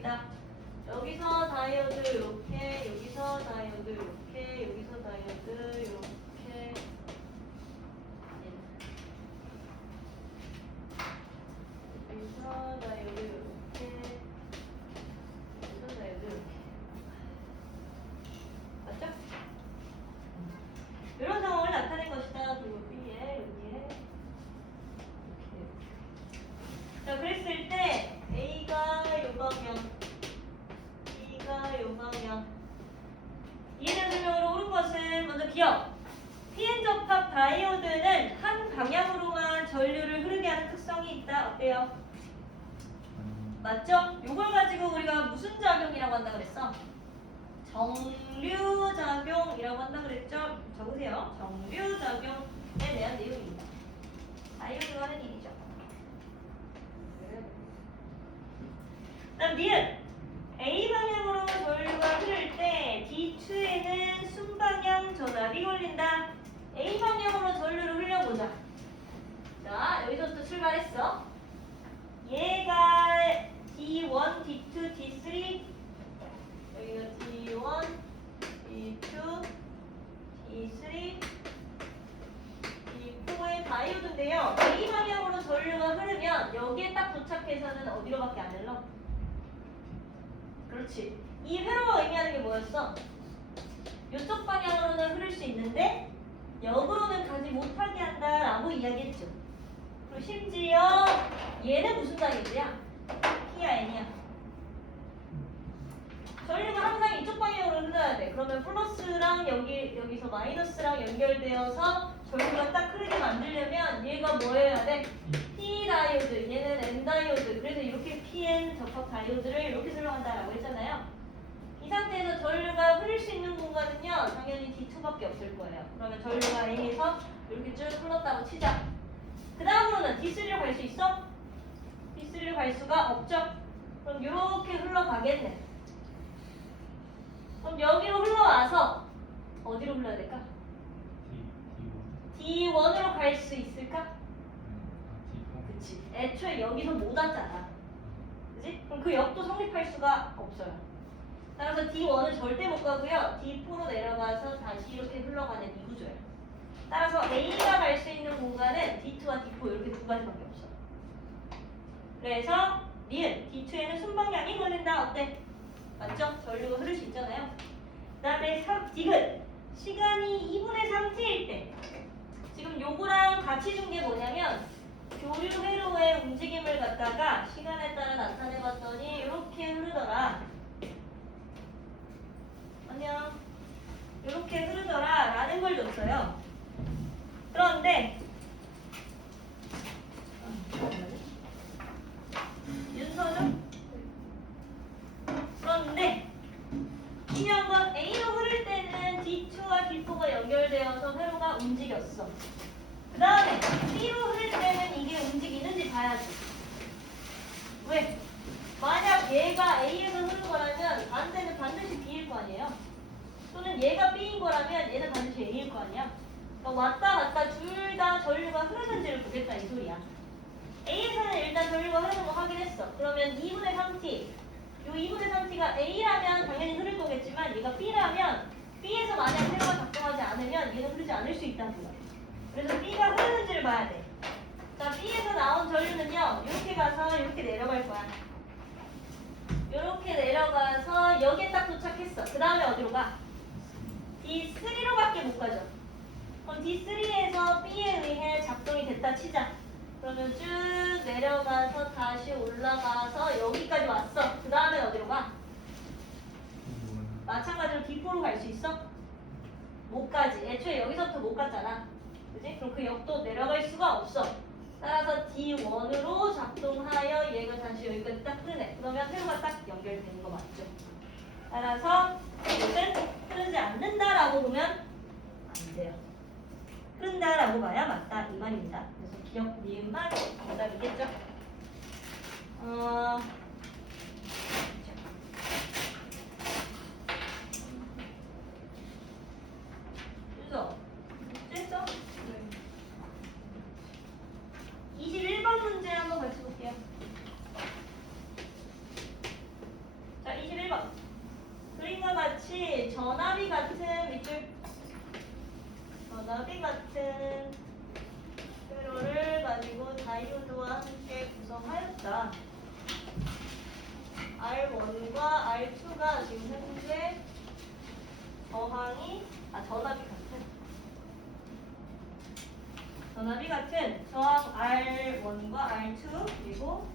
있다. 여기서 다이오드 이렇게, 여기서 다이오드 이렇게, 여기서 다이오드 이렇게. 여기서 다이오드 이렇게, 여기서 다이오드 이렇게. 맞죠? 이런 상황을 나타낸 것이다. 그리고 B에 여기에 이렇게. 자, 그랬을 때 A가 요 방향, B가 요 방향. 이해된 설명으로 옳은 것은 먼저 기억. PN 접합 다이오드는 한 방향으로만 전류를 흐르게 하는 특성이 있다. 어때요? 맞죠? 이걸 가지고 우리가 무슨 작용이라고 한다 그랬어? 정류작용이라고 한다 그랬죠? 적으세요. 정류작용에 대한 내용입니다. 다이오드가 하는 일이죠. 다음 니은 A 방향으로 전류가 흐를 때 D2에는 순방향 전압이 걸린다. A 방향으로 전류를 흘려보자. 자, 여기서부터 출발했어. 얘가 D1, D2, D3, 여기가 D1, D2, D3, D4의 다이오드인데요. A 방향으로 전류가 흐르면 여기에 딱 도착해서는 어디로밖에 안 흘러? 그렇지. 이 회로가 의미하는 게 뭐였어? 이쪽 방향으로는 흐를 수 있는데 역으로는 가지 못하게 한다라고 이야기했죠. 그리고 심지어 얘는 무슨 다이오드야? P야 N이야. 전류가 항상 이쪽 방향으로 흘러야 돼. 그러면 플러스랑 여기서 마이너스랑 연결되어서 전류가 딱 흐르게 만들려면 얘가 뭐 해야 돼? P 다이오드, 얘는 N 다이오드. 그래서 이렇게 PN 접합 다이오드를 이렇게 설명한다라고 했잖아요. 이 상태에서 전류가 흐를 수 있는 공간은요, 당연히 D2밖에 없을 거예요. 그러면 전류가 A에서 이렇게 쭉 흘렀다고 치자. 그 다음으로는 D3로 갈 수 있어? D3로 갈 수가 없죠? 그럼 이렇게 흘러가겠네. 그럼 여기로 흘러와서 어디로 흘러야 될까? D1으로 갈 수 있을까? 그치. 애초에 여기서 못 왔잖아. 그치? 그럼 그 역도 성립할 수가 없어요. 따라서 D1은 절대 못 가고요. D4로 내려가서 다시 이렇게 흘러가는 이 구조예요. 따라서 A가 갈 수 있는 공간은 D2와 D4 이렇게 두 가지밖에 없어. 그래서 니은 D2에는 순방향이 걸린다. 어때? 맞죠? 전류가 흐를 수 있잖아요. 그 다음에 디귿 시간이 2분의 3t일 때 지금 요거랑 같이 준 게 뭐냐면 교류 회로의 움직임을 갖다가 시간에 따라 나타내봤더니 이렇게 흐르더라. 안녕. 이렇게 흐르더라 라는 걸 줬어요. 그런데 윤서죠? 그런데 중요한 건 A로 흐를 때는 D2와 D4가 연결되어서 회로가 움직였어. 그 다음에 B로 흐를 때는 이게 움직이는지 봐야지. 왜? 만약 얘가 A에서 흐른 거라면 반대는 반드시 B일 거 아니에요? 또는 얘가 B인 거라면 얘는 반드시 A일 거 아니야? 그러니까 왔다 갔다 둘 다 전류가 흐르는지를 보겠다 이 소리야. A에서는 일단 전류가 흐르는 거 확인했어. 그러면 2분의 3t 요 2분의 3t가 A라면 당연히 흐를 거겠지만 얘가 B라면 B에서 만약 회로가 작동하지 않으면 얘는 흐르지 않을 수 있다는 거야. 그래서 B가 흐르는지를 봐야 돼. 자, B에서 나온 전류는요 이렇게 가서 이렇게 내려갈 거야. 이렇게 내려가서 여기에 딱 도착했어. 그 다음에 어디로 가? D3로밖에 못 가죠. 그럼 D3에서 B에 의해 작동이 됐다 치자. 그러면 쭉 내려가서 다시 올라가서 여기까지 왔어. 그 다음에 어디로 가? 마찬가지로 D4로 갈 수 있어? 못 가지. 애초에 여기서부터 못 갔잖아. 그지? 그럼 그 역도 내려갈 수가 없어. 따라서 D1으로 작동하여 얘가 다시 여기까지 딱 흐르네. 그러면 회로가 딱 연결되는 거 맞죠? 따라서 이것은 흐르지 않는다라고 보면 안 돼요. 흐른다라고 봐야 맞다 이 말입니다. 그래서 기억 니은만 정답이겠죠? 그죠? 됐어? 21번 문제 한번 같이 볼게요. 전압이 같은 회로를 가지고 다이오드와 함께 구성하였다. R1과 R2가 지금 현재 전압이 같은 저항 R1과 R2 그리고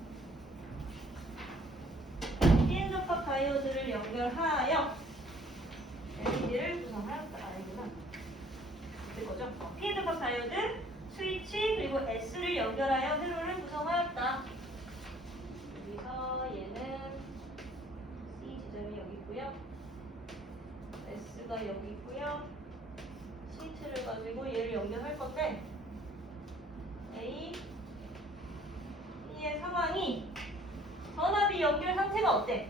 PN 접합 다이오드를 연결하여 LED를 구성하였다. 아니구나. 이거죠. PN 접합 다이오드, 스위치 그리고 S를 연결하여 회로를 구성하였다. 여기서 얘는 C 지점이 여기 있고요. S가 여기 있고요. 스위치를 가지고 얘를 연결할 건데 A, B의 상황이 전압이 연결 상태가 어때?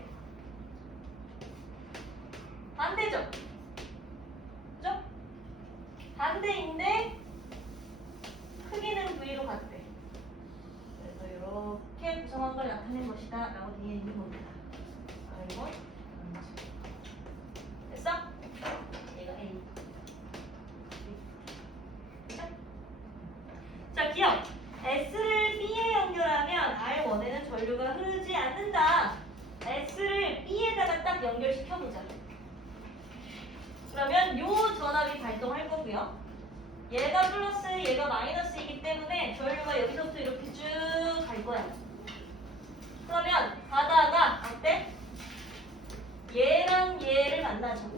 반대죠? 그죠? 반대인데 크기는 V로 같대. 그래서 이렇게 구성한 걸 나타낸 것이다 라고 되어 있는 겁니다. 이거 됐어? 얘가 A. 자, 기억! S를 B에 연결하면 R1에는 전류가 흐르지 않는다. S를 B에다가 딱 연결시켜보자. 그러면 요 전압이 발동할 거고요. 얘가 플러스, 얘가 마이너스이기 때문에 전류가 여기서부터 이렇게 쭉 갈 거야. 그러면 가다가 어때? 얘랑 얘를 만나죠.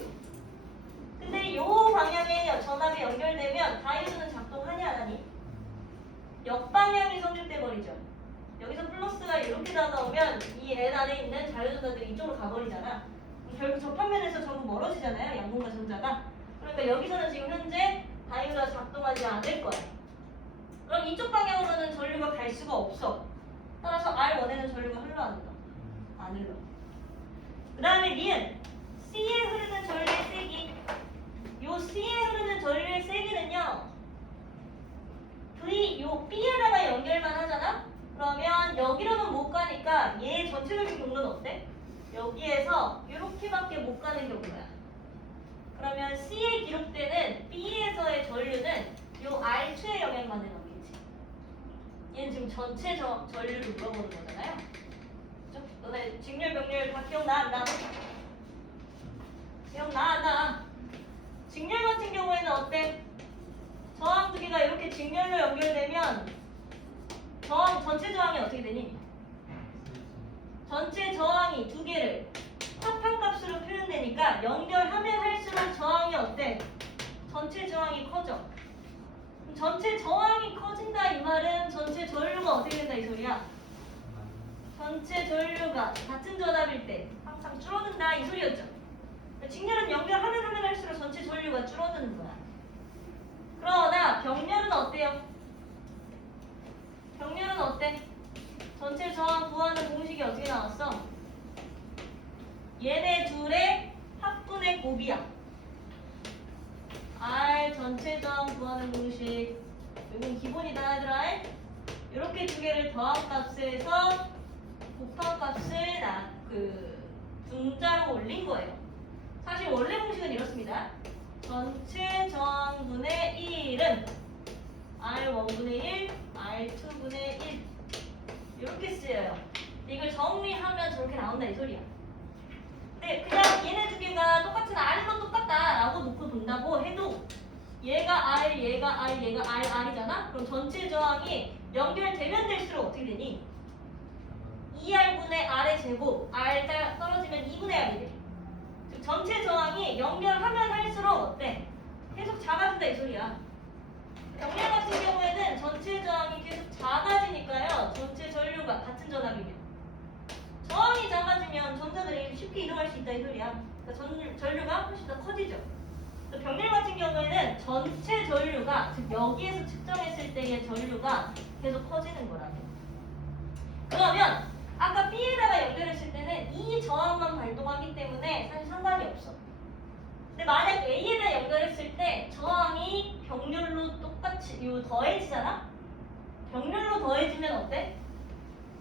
근데 요 방향에 전압이 연결되면 다이오드는 작동하냐 안 하니? 역방향이 성립돼 버리죠. 여기서 플러스가 이렇게 다가오면 이 N 안에 있는 자유전자들이 이쪽으로 가버리잖아. 결국 접합면에서 전부 멀어지잖아요. 양분과 전자가. 그러니까 여기서는 지금 현재 다이오드가 작동하지 않을 거야. 그럼 이쪽 방향으로는 전류가 갈 수가 없어. 따라서 R1에는 전류가 흘러 안 흘러? 안 흘러. 그 다음에 니은 C에 흐르는 전류의 세기. 요 C에 흐르는 전류의 세기는요. 요 B에다가 연결만 하잖아? 그러면 여기로는 못 가니까 얘 전체적인 경로는 어때? 여기에서 이렇게밖에 못 가는 경우야. 그러면 C에 기록되는 B에서의 전류는 요 R2의 영향만을 넘기지. 얘는 지금 전체 전류를 물어보는 거잖아요. 그죠? 너네 직렬, 병렬 다 기억나? 안 나? 기억나? 안 나? 직렬 같은 경우에는 어때? 저항 두 개가 이렇게 직렬로 연결되면 전체 저항이 어떻게 되니? 전체 저항이 두 개를 합한 값으로 표현되니까 연결하면 할수록 저항이 어때? 전체 저항이 커져. 그럼 전체 저항이 커진다 이 말은 전체 전류가 어떻게 된다 이 소리야? 전체 전류가 같은 전압일 때 항상 줄어든다 이 소리였죠. 직렬은 연결하면 할수록 전체 전류가 줄어드는 거야. 그러나 병렬은 어때요? 병렬은 어때? 전체 저항 구하는 공식이 어떻게 나왔어? 얘네 둘의 합분의 곱이야. R 전체 저항 구하는 공식. 이건 기본이다 얘들아. 이렇게 두 개를 더한 값에서 곱한 값을 분자로 올린 거예요. 사실 원래 공식은 이렇습니다. 전체 저항분의 1은 R1분의 1, R2분의 1 이렇게 쓰여요. 이걸 정리하면 저렇게 나온다 이 소리야. 근데 그냥 얘네 두 개가 똑같은 R인 건 똑같다 라고 놓고 본다고 해도 얘가 R, 얘가 R, 얘가 R, R이잖아? 그럼 전체 저항이 연결되면 될수록 어떻게 되니? 2R분의 R의 제곱, R 떨어지면 2분의 R이 돼. 즉 전체 저항이 연결하면 할수록 어때? 계속 작아진다 이 소리야. 병렬 같은 경우에는 전체 저항이 계속 작아지니까요. 전체 전류가 같은 전압이면 저항이 작아지면 전자들이 쉽게 이동할 수 있다 이 소리야. 그러니까 전류가 훨씬 더 커지죠. 병렬 같은 경우에는 전체 전류가 즉 여기에서 측정했을 때의 전류가 계속 커지는 거라고. 그러면 아까 B에다가 연결했을 때는 이 저항만 발동하기 때문에 사실 상관이 없어. 근데 만약 A에다 연결했을 때 저항이 병렬로 똑같이 더해지잖아? 병렬로 더해지면 어때?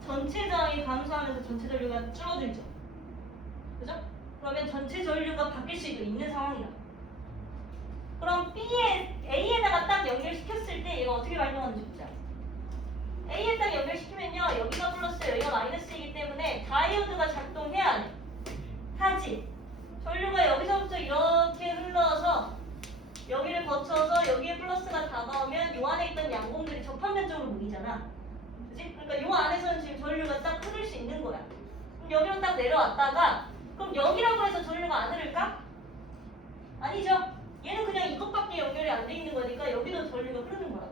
전체 저항이 감소하면서 전체 전류가 줄어들죠. 그죠? 그러면 전체 전류가 바뀔 수도 있는 상황이다. 그럼 A에다가 딱 연결시켰을 때 얘가 어떻게 발동하는지 보자. A에 딱 연결시키면요. 여기가 플러스 여기가 마이너스이기 때문에 다이오드가 작동해야 안 해. 하지. 전류가 여기서부터 이렇게 흘러서 여기를 거쳐서 여기에 플러스가 다가오면 요 안에 있던 양공들이 접합면적으로 모이잖아. 그치? 그러니까 요 안에서는 지금 전류가 딱 흐를 수 있는 거야. 그럼 여기로 딱 내려왔다가 그럼 여기라고 해서 전류가 안 흐를까? 아니죠. 얘는 그냥 이것밖에 연결이 안 돼 있는 거니까 여기도 전류가 흐르는 거야.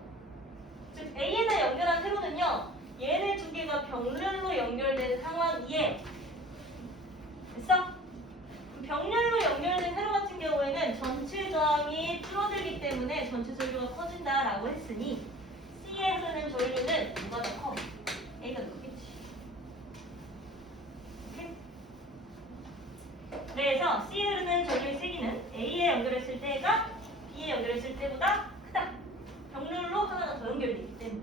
즉 A에다 연결한 세로는요. 얘네 두 개가 병렬로 연결된 상황이에 됐어? 병렬로 연결된 세로 같은 경우에는 전체 저항이 줄어들기 때문에 전체 전류가 커진다라고 했으니 C에 흐르는 전류는 누가 더 커? A가 더 크겠지. 오케이? 그래서 C에 흐르는 전류의 세기는 A에 연결했을 때가 B에 연결했을 때보다 크다. 병렬로 하나가 더 연결되기 때문에.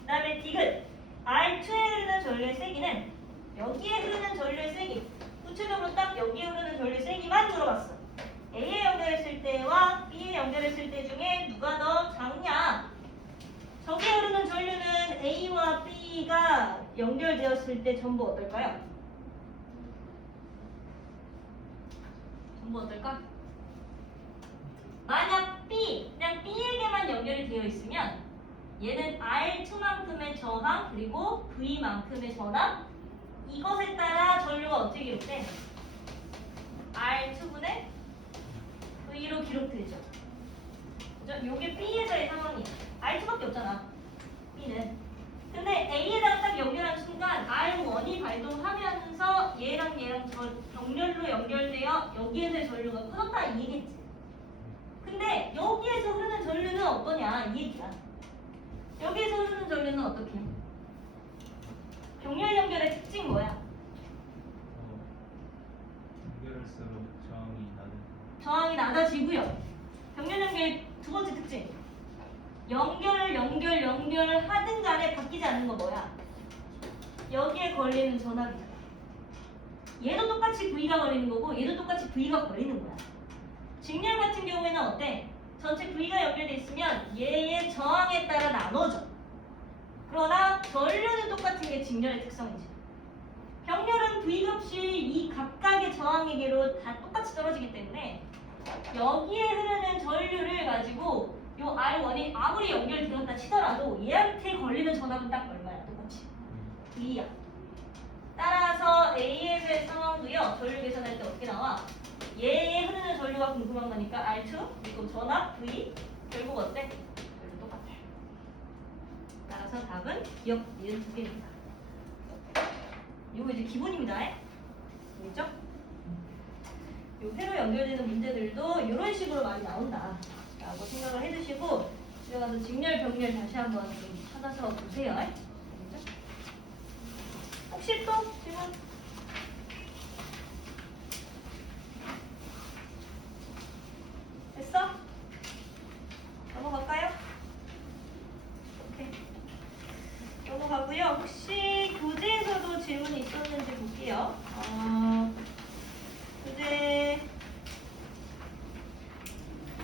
그 다음에 디귿 R2에 흐르는 전류의 세기는 여기에 흐르는 전류의 세기 구체적으로 딱 여기에 흐르는 전류의 세기만 물어봤어. A에 연결했을 때와 B에 연결했을 때 중에 누가 더 작냐? 저기에 흐르는 전류는 A와 B가 연결되었을 때 전부 어떨까요? 전부 어떨까? 만약 B, 그냥 B에게만 연결이 되어 있으면 얘는 R2만큼의 저항 그리고 V만큼의 전압 이것에 따라 전류가 어떻게 기록돼? R2분의 V로 기록되죠. 그죠? 요게 B에서의 상황이에요. R2밖에 없잖아. B는. 근데 A에다가 딱 연결한 순간 R1이 발동하면서 얘랑 병렬로 연결되어 여기에서의 전류가 커졌다 이 얘기겠지. 근데 여기에서 흐르는 전류는 어떠냐 이 얘기야. 여기에서 흐르는 전류는 어떻게? 병렬 연결의 특징 뭐야? 연결할수록 저항이 나는. 저항이 낮아지고요. 병렬 연결의 두 번째 특징. 연결하든 간에 바뀌지 않는 거 뭐야? 여기에 걸리는 전압이야. 얘도 똑같이 V가 걸리는 거고 얘도 똑같이 V가 걸리는 거야. 직렬 같은 경우에는 어때? 전체 V가 연결돼 있으면 얘의 저항에 따라 나눠져. 그러나 전류는 똑같은 게 직렬의 특성이지. 병렬은 V 값이 이 각각의 저항에게로 다 똑같이 떨어지기 때문에 여기에 흐르는 전류를 가지고 요 R1이 아무리 연결되었다 치더라도 얘한테 걸리는 전압은 딱 얼마야? 똑같이 V야. 따라서 A에서의 상황도요. 전류 계산할 때 어떻게 나와? 얘에 흐르는 전류가 궁금한 거니까 R2 그리고 전압 V 결국 어때? 결국 똑같아. 따라서 답은 기억 이은 두 개입니다. 이거 이제 기본입니다. 알겠죠? 요 회로 연결되는 문제들도 이런 식으로 많이 나온다 라고 생각을 해주시고 들어가서 직렬, 병렬 다시 한번 좀 찾아서 보세요. 알겠죠? 혹시 또 질문? 됐어? 넘어갈까요? 오케이. 넘어가고요. 혹시 교재에서도 질문이 있었는지 볼게요. 교재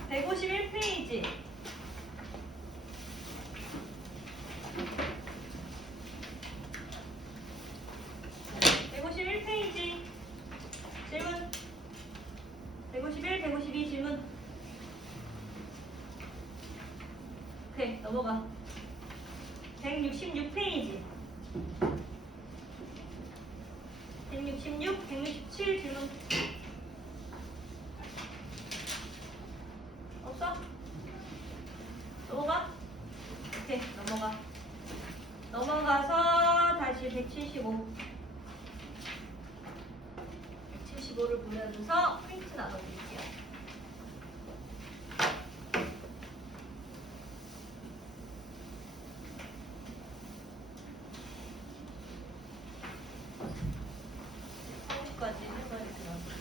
151페이지. 151페이지 질문. 151, 152 질문. 오케이, 넘어가. 166페이지. 166, 167 질문. 없어? 넘어가? 오케이, 넘어가. 넘어가서 다시 175. 175를 보면서 프린트 나눠드릴게요. 까지 해설이 들어갑니다.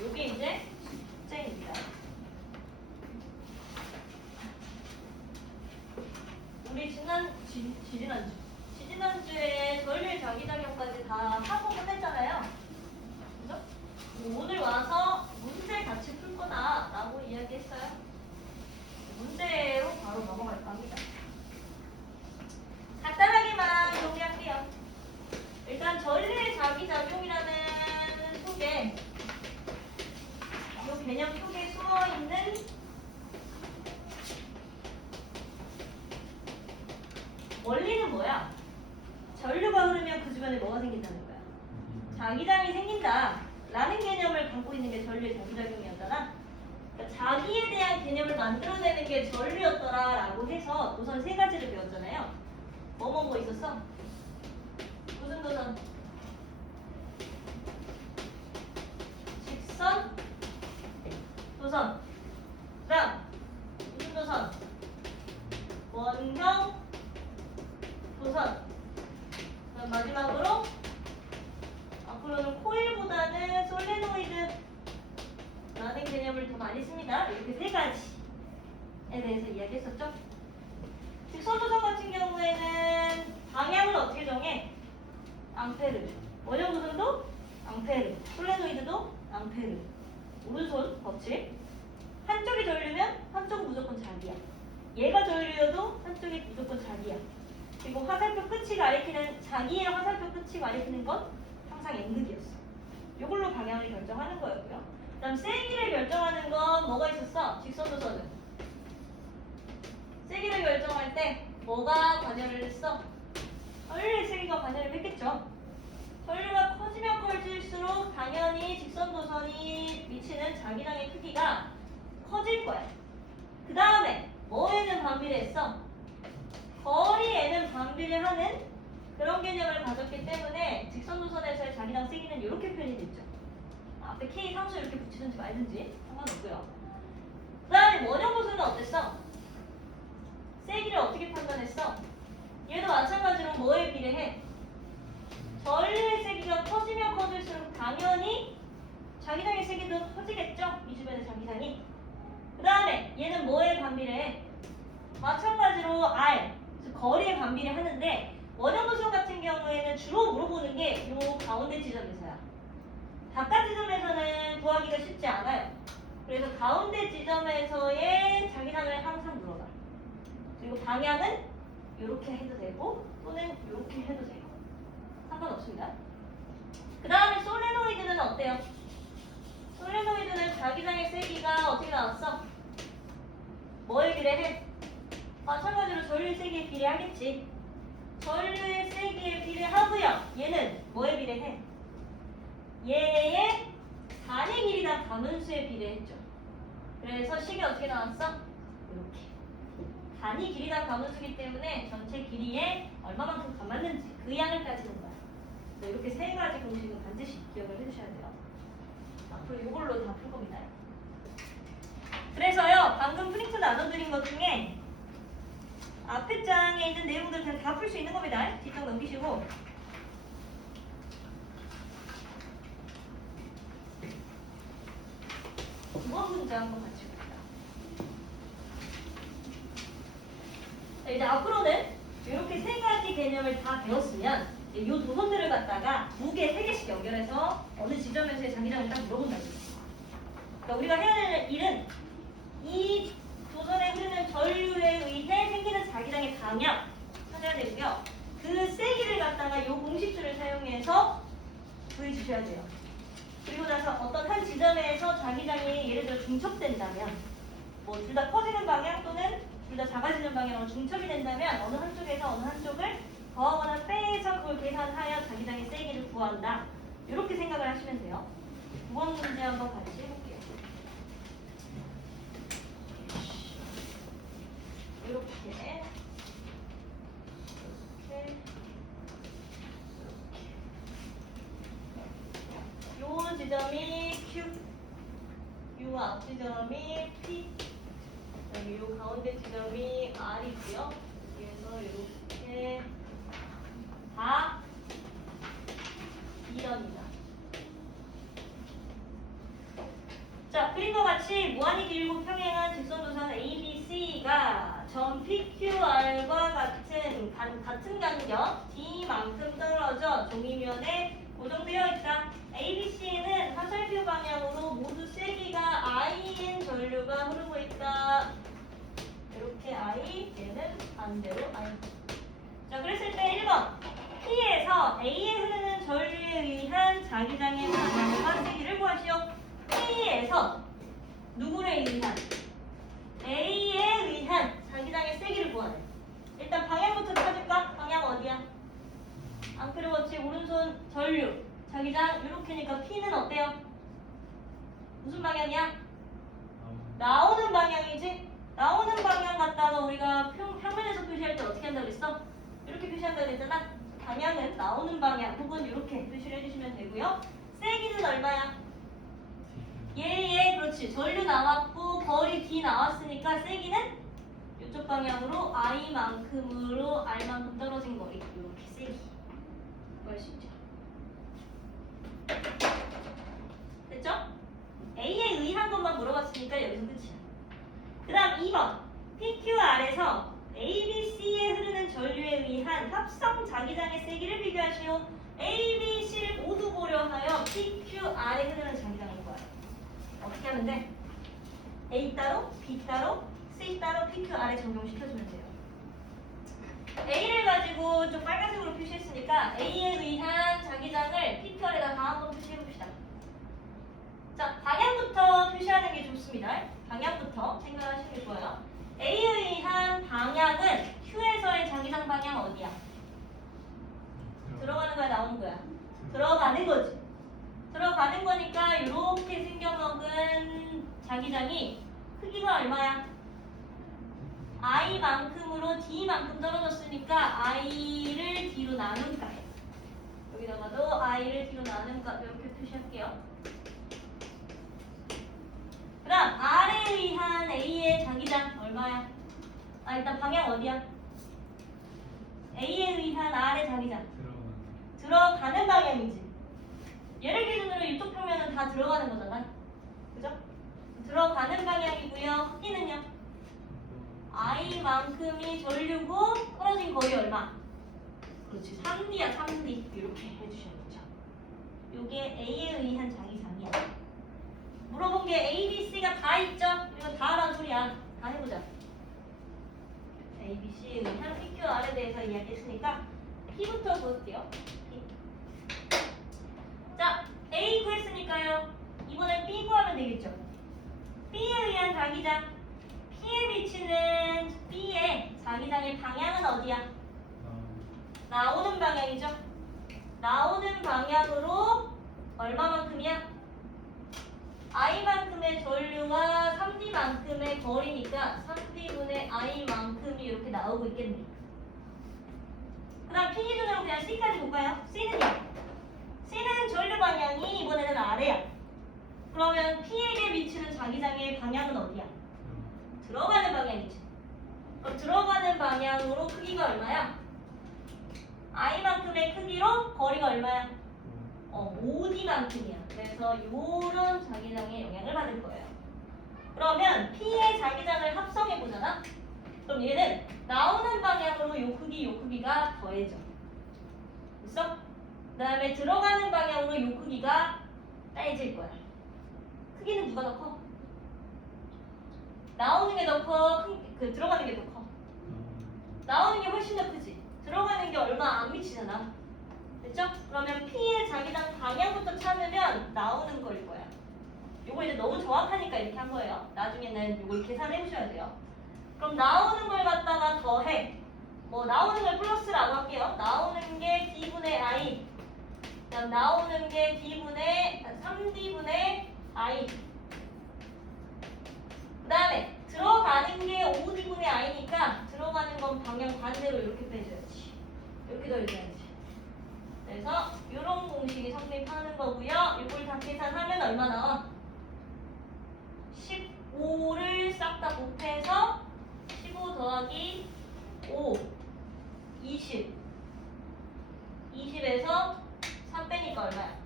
요게 이제 숙제입니다. 때 이 개념 속에 숨어 있는 원리는 뭐야? 전류가 흐르면 그 주변에 뭐가 생긴다는 거야? 자기장이 생긴다 라는 개념을 갖고 있는 게 전류의 전기작용이었잖아. 그러니까 자기에 대한 개념을 만들어내는 게 전류였더라 라고 해서 도선 세 가지를 배웠잖아요. 뭐 있었어? 무슨 도선? 직선 도선. 그다음 무슨 도선? 원형 도선. 그다음 마지막으로 앞으로는 코일보다는 솔레노이드 라는 개념을 더 많이 씁니다. 이렇게 세 가지에 대해서 이야기했었죠. 직선도선 같은 경우에는 방향을 어떻게 정해? 앙페르. 원형 도선도 앙페르. 솔레노이드도 앙페르. 오른손 법칙. 한쪽이 전류면 한쪽은 무조건 자기야. 얘가 전류여도 한쪽이 무조건 자기야. 그리고 화살표 끝이 가리키는 자기의 화살표 끝이 가리키는 건 항상 N극이었어. 이걸로 방향을 결정하는 거였고요. 그다음 세기를 결정하는 건 뭐가 있었어? 직선도선은 세기를 결정할 때 뭐가 관여를 했어? 전류의 세기가 관여를 했겠죠. 전류가 커지면 커질수록 당연히 직선도선이 미치는 자기장의 크기가 커질 거야. 그 다음에 뭐에는 반비례했어? 거리에는 반비례하는 그런 개념을 가졌기 때문에 직선도선에서의 자기장 세기는 이렇게 표현이 됐죠. 앞에 K 상수 이렇게 붙이든지 말든지 상관없고요. 그 다음에 원형도선은 어땠어? 세기를 어떻게 판단했어? 얘도 마찬가지로 뭐에 비례해? 전류의 세기가 커지면 커질수록 당연히 자기장의 세기도 커지겠죠? 이 주변의 자기장이. 그 다음에 얘는 뭐에 반비례해? 마찬가지로 R, 즉 거리에 반비례하는데 원형도선 같은 경우에는 주로 물어보는 게 이 가운데 지점에서야. 바깥 지점에서는 구하기가 쉽지 않아요. 그래서 가운데 지점에서의 자기장을 항상 물어봐. 그리고 방향은 이렇게 해도 되고 또는 이렇게 해도 되고 상관없습니다. 그 다음에 솔레노이드는 어때요? 솔레노이드는 자기장의 세기가 어떻게 나왔어? 뭐에 비례해? 마찬가지로 전류의 세기에 비례하겠지. 전류의 세기에 비례하고요. 얘는 뭐에 비례해? 얘의 단위 길이당 가문수에 비례했죠. 그래서 식이 어떻게 나왔어? 이렇게. 단위 길이당 가문수기 때문에 전체 길이에 얼마만큼 감았는지 그 양을 따지는 거야. 이렇게 세 가지 공식은 반드시 기억을 해주셔야 돼요. 앞으로 이걸로 다 풀 겁니다. 그래서요, 방금 프린트 나눠드린 것 중에 앞에 장에 있는 내용들 그냥 다 풀 수 있는 겁니다. 뒷장 넘기시고. 구원 문제 한번 같이 봅니다. 자, 이제 앞으로는 이렇게 세 가지 개념을 다 배웠으면 이 도선들을 갖다가 두 개, 세 개씩 연결해서 어느 지점에서의 자기장을 딱 물어본다는 거죠. 그러니까 우리가 해야 될 일은 이 도선에 흐르는 전류에 의해 생기는 자기장의 방향 찾아야 되고요. 그 세기를 갖다가 이 공식줄을 사용해서 구해주셔야 돼요. 그리고 나서 어떤 한 지점에서 자기장이 예를 들어 중첩된다면 뭐 둘 다 커지는 방향 또는 둘 다 작아지는 방향으로 중첩이 된다면 어느 한쪽에서 어느 한쪽을 더하거나 빼서 그걸 계산하여 자기장의 세기를 구한다. 이렇게 생각을 하시면 돼요. 9번 문제 한번 같이 해볼게요. 이렇게 요 지점이 Q, 요 앞 지점이 P, 여기 요 가운데 지점이 R이고요. 그래서 이렇게 다 B랍니다. 자, 그림과 같이 무한히 길고 평행한 직선도선 ABC가 점 PQR과 같은 간격 D만큼 떨어져 종이면에 고정되어 있다. ABC에는 화살표 방향으로 모두 세기가 I인 전류가 흐르고 있다. 이렇게 I, 얘는 반대로 I. 자, 그랬을 때 1번 P에서 A에 흐르는 전류에 의한 자기장의 방향과 세기를 무슨 방향이야? 나오는 나오는 방향이지? 나오는 방향 갖다가 우리가 평면에서 표시할 때 어떻게 한다고 그랬어? 이렇게 표시한다고 그랬잖아? 방향은 나오는 방향 혹은 이렇게 표시를 해주시면 되고요. 세기는 얼마야? 그렇지. 전류 나왔고 거리 D 나왔으니까 세기는 이쪽 방향으로 I만큼으로 R만큼 떨어진 거리. 이렇게 세기. 구할 수 있죠. 됐죠? A에 의한 것만 물어봤으니까 여기서 끝이야. 그 다음 2번. PQR에서 ABC에 흐르는 전류에 의한 합성 자기장의 세기를 비교하시오. ABC를 모두 고려하여 PQR에 흐르는 자기장일 거야. 어떻게 하면 돼? A 따로, B 따로, C 따로 PQR에 적용시켜주면 돼요. A를 가지고 좀 빨간색으로 표시했으니까 A에 의한 자기장을 PQR에다 다 한번 표시해봅시다. 자, 방향부터 표시하는 게 좋습니다. 방향부터 생각하시는 게 좋아요. A에 의한 방향은 Q에서의 자기장 방향 어디야? 들어가는 거야, 나오는 거야? 들어가는 거지. 들어가는 거니까 이렇게 생겨먹은 자기장이 크기가 얼마야? I만큼으로 D만큼 떨어졌으니까 I를 D로 나눈 값. 여기다가도 I를 D로 나눈 값 이렇게 표시할게요. 그 다음 R에 의한 A의 자기장 얼마야? 일단 방향 어디야? A에 의한 R의 자기장 들어가는 방향이지. 얘를 기준으로 이쪽 평면은 다 들어가는 거잖아. 그죠? 들어가는 방향이고요. 크기는요? I만큼이 전류고 떨어진 거리 얼마? 그렇지. 3D야 3D. 이렇게 해주셔야죠. 요게 A에 의한 자기장이야. 물어본 게 A, B, C가 다 있죠? 이거 다 하란 소리야. 다 해보자. A, B, C에 의한 PQR에 대해서 이야기했으니까 P부터 볼게요. P. 자, A 구했으니까요. 이번엔 B 구하면 되겠죠? B에 의한 자기장. P에 비치는 B의 자기장의 방향은 어디야? 나오는 방향이죠? 나오는 방향으로 얼마만큼이야? I만큼의 전류와 3D만큼의 거리니까 3D분의 I만큼이 이렇게 나오고 있겠네. 그 다음 P 기준으로 그냥 C까지 볼까요? C는요? C는 전류 방향이 이번에는 아래야. 그러면 P에게 비치는 자기장의 방향은 어디야? 들어가는 방향이지. 그럼 들어가는 방향으로 크기가 얼마야? I만큼의 크기로 거리가 얼마야? 5D만큼이야. 그래서 이런 자기장의 영향을 받을 거예요. 그러면 P의 자기장을 합성해 보잖아. 그럼 얘는 나오는 방향으로 요 크기가 더해져. 됐어? 그 다음에 들어가는 방향으로 요 크기가 빼질 거야. 크기는 누가 더 커? 나오는 게 더 커? 들어가는 게 더 커? 나오는 게 훨씬 더 크지? 들어가는 게 얼마 안 미치잖아. 됐죠? 그러면 P의 자기장 방향부터 찾으면 나오는 거일 거야. 요거 이제 너무 정확하니까 이렇게 한 거예요. 나중에는 요걸 계산해 보셔야 돼요. 그럼 나오는 걸 갖다가 더해. 나오는 걸 플러스라고 할게요. 나오는 게 D분의 I. 그다음 나오는 게 D분의 3D분의 I. 그 다음에 들어가는 게 5D분의 I니까 들어가는 건 방향 반대로 이렇게 빼줘야지. 이렇게 더해줘야지. 그래서 이런 공식이 성립하는 거고요. 이걸 다 계산하면 얼마 나와? 15를 싹 다 곱해서 15 더하기 5, 20. 20에서 3 빼니까 얼마야?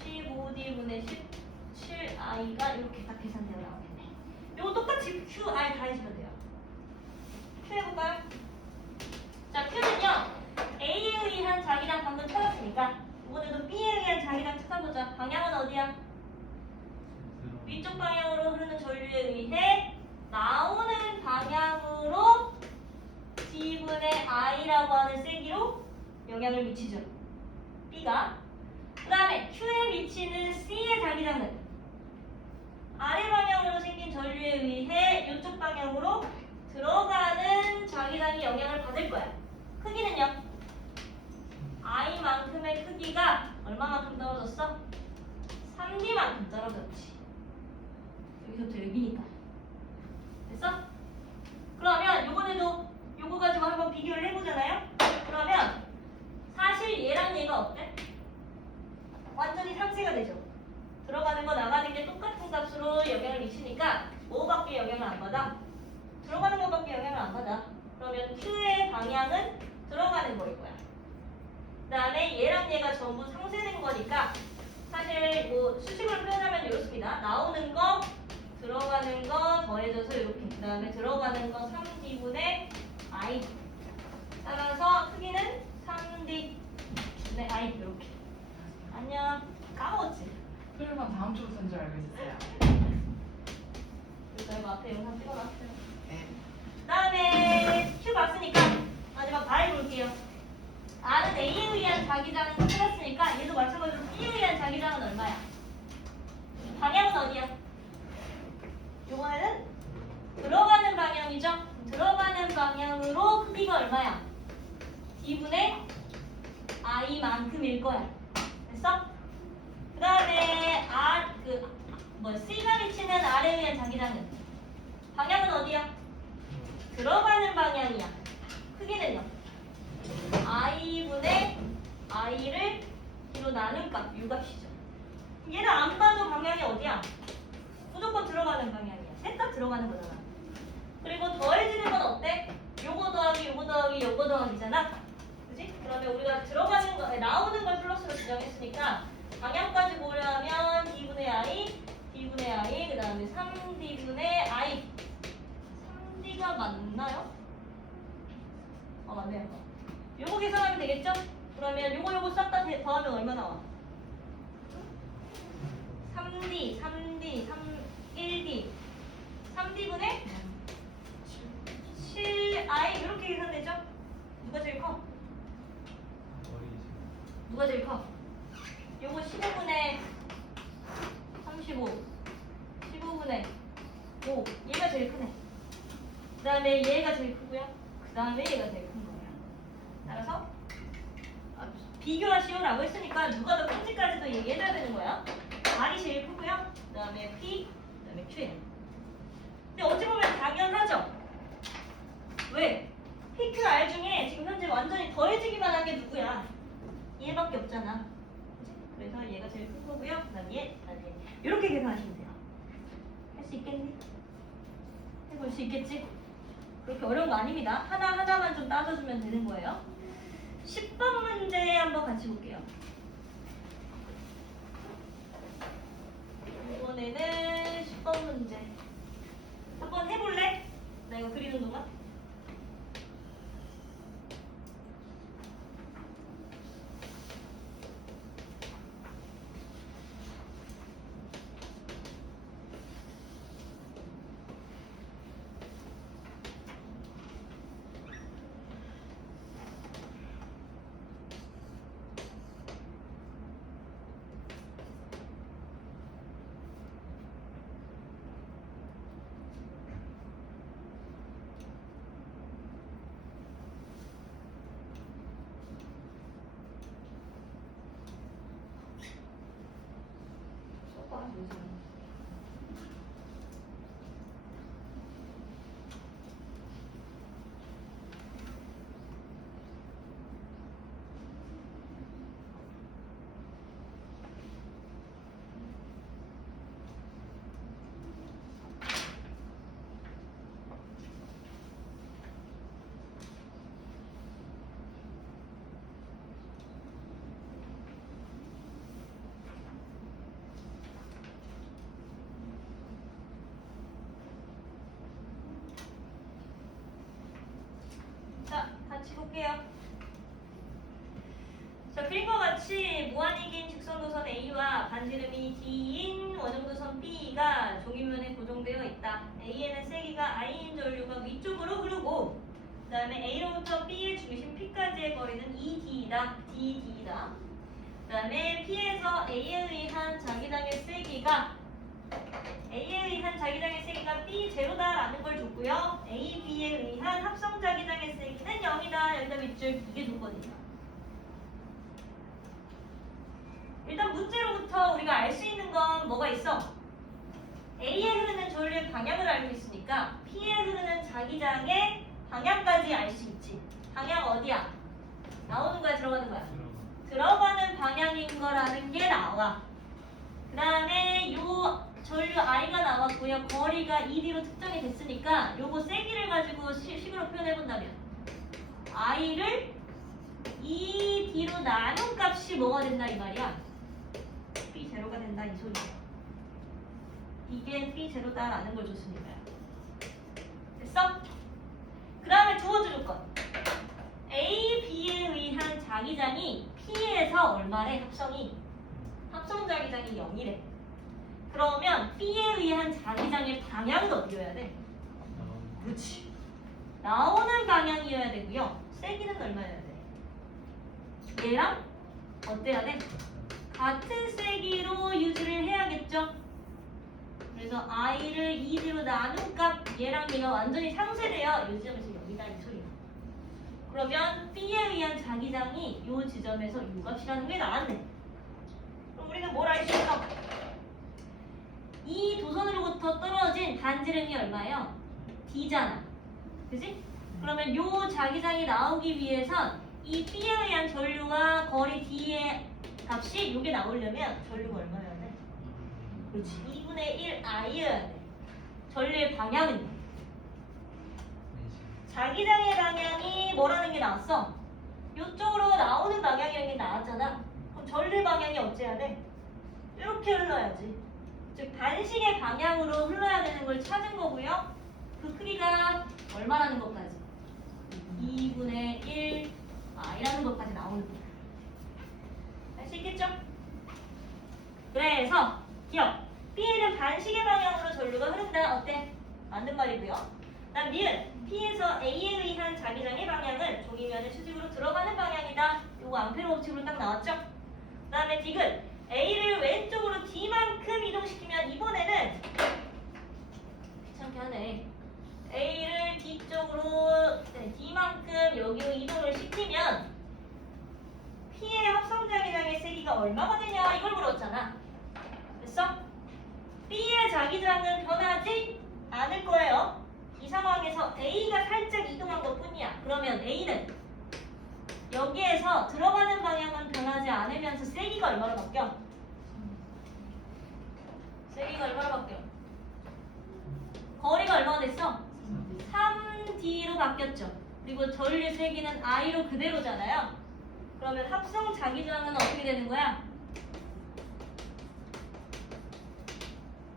15D분의 17I가 이렇게 딱 계산되어 나오겠네. 이거 똑같이 QR 다 해주면 돼요. Q 해볼까요? 자, Q는요. A에 의한 자기장 방금 찾았으니까 이번에도 B에 의한 자기장 찾아보자. 방향은 어디야? 위쪽 방향으로 흐르는 전류에 의해 나오는 방향으로 D분의 I라고 하는 세기로 영향을 미치죠. B가. 그 다음에 Q에 미치는 C의 자기장은 아래 방향으로 생긴 전류에 의해 이쪽 방향으로 들어가는 자기장이 영향을 받을 거야. 크기는요? I만큼의 크기가 얼마만큼 떨어졌어? 3D만큼 떨어졌지. 여기서부터 여기니까. 됐어? 그러면 요번에도 요거 가지고 한번 비교를 해보잖아요? 그러면 사실 얘랑 얘가 어때? 완전히 상쇄가 되죠. 들어가는 거 나가는 게 똑같은 값으로 영향을 미치니까 뭐밖에 영향을 안 받아? 들어가는 것밖에 영향을 안 받아. 그러면 Q의 방향은 들어가는 거일 거야. 그 다음에 얘랑 얘가 전부 상쇄된 거니까 사실 뭐 수식으로 표현하면 이렇습니다. 나오는 거, 들어가는 거 더해져서 이렇게. 그 다음에 들어가는 거 3D분의 I. 따라서 크기는 3D분의 I 이렇게. 안녕. 까먹었지? 설마 다음 주부터인 줄 알고 있었어요. 그래서 이거 앞에 영상 찍어놨어요. 네. 그 다음에 Q 봤으니까 마지막 바이 볼게요. R은 A에 의한 자기장은 찾았으니까 얘도 마찬가지로 B에 의한 자기장은 얼마야? 방향은 어디야? 이번에는 들어가는 방향이죠? 들어가는 방향으로 크기가 얼마야? D분의 I만큼일 거야. 됐어? 그 다음에 C가 미치는 R에 의한 자기장은 방향은 어디야? 들어가는 방향이야. 크기는요? I분의 I를 D로 나눈 값, U값이죠. 얘는 안 봐도 방향이 어디야? 무조건 들어가는 방향이야. 셋 다 들어가는 거잖아. 그리고 더해지는 건 어때? 요거 더하기, 요거 더하기, 요거 더하기잖아. 그지? 그러면 우리가 들어가는 거, 나오는 걸 플러스로 지정했으니까 방향까지 보려면 D분의 I, D분의 I, 그 다음에 3D분의 I. 3D가 맞나요? 맞네요. 요거 계산하면 되겠죠? 그러면 요거 싹 다 더하면 얼마 나와? 3D, 1D, 3D분의 7I 이렇게 계산되죠? 누가 제일 커? 머리 누가 제일 커? 요거 15분의 35, 15분의 5 얘가 제일 크네. 그 다음에 얘가 제일 크고요. 그 다음에 얘가 제일 큰 거예요. 따라서 비교하시오라고 했으니까 누가 더 큰지까지도 얘기해줘야 되는 거야. R이 제일 크고요. 그 다음에 P, 그 다음에 Q예요. 근데 어찌 보면 당연하죠. 왜? P, Q, R 중에 지금 현재 완전히 더해지기만 한 게 누구야? 얘밖에 없잖아. 그치? 그래서 얘가 제일 큰 거고요. 그 다음에 얘, 그 다음에 얘. 이렇게 계산하시면 돼요. 할 수 있겠니? 해볼 수 있겠지? 그렇게 어려운 거 아닙니다. 하나하나만 좀 따져주면 되는 거예요. 10번 문제 한번 같이 볼게요. 이번에는 10번 문제. 한번 해볼래? 나 이거 그리는 동안. 자, 같이 볼게요. 자, 그림과 같이 무한히 긴 직선도선 A와 반지름이 D인 원형도선 B가 종이면에 고정되어 있다. A에는 세기가 I인 전류가 위쪽으로 흐르고 그 다음에 A로부터 B의 중심 P까지의 거리는 ED이다. DD이다. 그 다음에 P에서 A에 의한 자기장의 세기가 B0다라는 걸 줬고요. A, B에 의한 합성 자기장의 세기는 0이다. 여기다 밑줄 이게 줬거든요. 일단 문제로부터 우리가 알 수 있는 건 뭐가 있어? A에 흐르는 그래야지 알 수 있지. 방향 어디야? 나오는 거야, 들어가는 거야? 들어가. 들어가는 방향인 거라는 게 나와. 그 다음에 요 전류 I가 나왔고요. 거리가 ED로 특정이 됐으니까 요거 세기를 가지고 식으로 표현해본다면 I를 ED로 나눈 값이 뭐가 된다 이 말이야? B0가 된다 이 소리야. 이게 B0다라는 걸 줬으니까요. 됐어? 그 다음에 두 번째 조건. A, B에 의한 자기장이 P에서 얼마래? 합성 자기장이 0이래. 그러면 B에 의한 자기장의 방향은 어디여야 돼? 그렇지. 나오는 방향이어야 되고요. 세기는 얼마여야 돼? 얘랑 어때야 돼? 같은 세기로 유지를 해야겠죠? 그래서 I를 ED로 나눈 값 얘랑 얘가 완전히 상쇄돼요. 이 지점에서 여기다 이 소리야. 그러면 B에 의한 자기장이 이 지점에서 이 값이라는 게 나왔네. 그럼 우리는 뭘 알 수 있어? 이 도선으로부터 떨어진 반지름이 얼마예요? D잖아. 그지? 그러면 요 자기장이 나오기 위해선 이 B에 의한 전류와 거리 D의 값이 요게 나오려면 전류가 얼마여야 돼? 그렇지. 2분의 1 I여야 돼. 전류의 방향은 자기장의 방향이 뭐라는 게 나왔어? 요쪽으로 나오는 방향이라는 게 나왔잖아. 그럼 전류 방향이 어째야 돼? 이렇게 흘러야지. 즉 반식의 방향으로 흘러야 되는 걸 찾은 거고요. 그 크기가 얼마라는 것까지? 2분의 1 I라는 것까지 나오는 거야. 알 수 있겠죠? 그래서 기억. B에는 반식의 방향으로 전류가 흐른다. 어때? 맞는 말이고요. 다음 니은. P에서 A에 의한 자기장의 방향은 종이면의 수직으로 들어가는 방향이다. 요거 암페르 법칙으로 딱 나왔죠? 그 다음에 디귿. A를 왼쪽으로 D만큼 이동시키면 이번에는 귀찮게 하네. A를 D쪽으로 D만큼 여기로 이동을 시키면 P의 합성자기장의 세기가 얼마가 되냐 이걸 물었잖아. 됐어? B의 자기장은 변하지 않을 거예요. 이 상황에서 A가 살짝 이동한 것 뿐이야. 그러면 A는 여기에서 들어가는 방향은 변하지 않으면서 세기가 얼마로 바뀌어? 세기가 얼마로 바뀌어? 거리가 얼마가 됐어? 3D로 바뀌었죠. 그리고 전류 세기는 I로 그대로잖아요. 그러면 합성 자기장은 어떻게 되는 거야?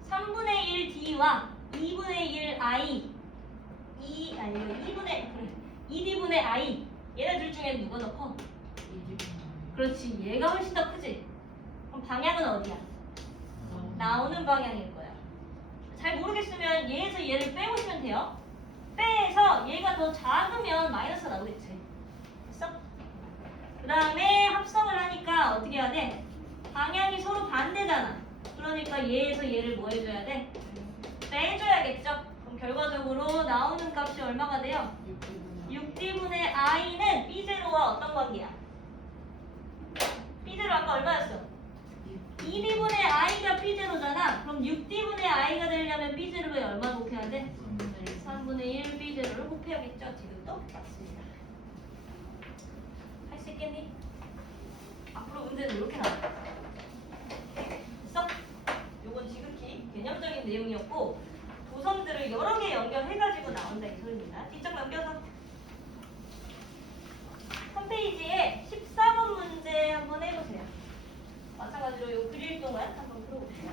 3분의 1 D와 2분의 1 I 2D분의 I 얘네 둘 중에 누가 더 커? 그렇지. 얘가 훨씬 더 크지? 그럼 방향은 어디야? 나오는 방향일 거야. 잘 모르겠으면 얘에서 얘를 빼보시면 돼요. 빼서 얘가 더 작으면 마이너스가 나오겠지. 됐어? 그 다음에 합성을 하니까 어떻게 해야 돼? 방향이 서로 반대잖아. 그러니까 얘에서 얘를 뭐 해줘야 돼? 빼줘야겠죠? 그럼 결과적으로 나오는 값이 얼마가 돼요? 6D분의 I는 B0와 어떤 관계야? B0 아까 얼마였어? 2D분의 I가 B0잖아. 그럼 6D분의 I가 되려면 B0에 얼마 곱해야 돼? 3분의 1 B0를 곱해야겠죠? 지금도 맞습니다. 할 수 있겠니? 앞으로 문제는 이렇게 나와. 됐어? 요건 지극히 개념적인 내용이었고 도선들을 여러 개 연결해가지고 나온다 이 소리입니다. 뒤쪽 넘겨서 3페이지에 14번 문제 한번 해보세요. 마찬가지로 요 그릴 동안 한번 풀어볼게요.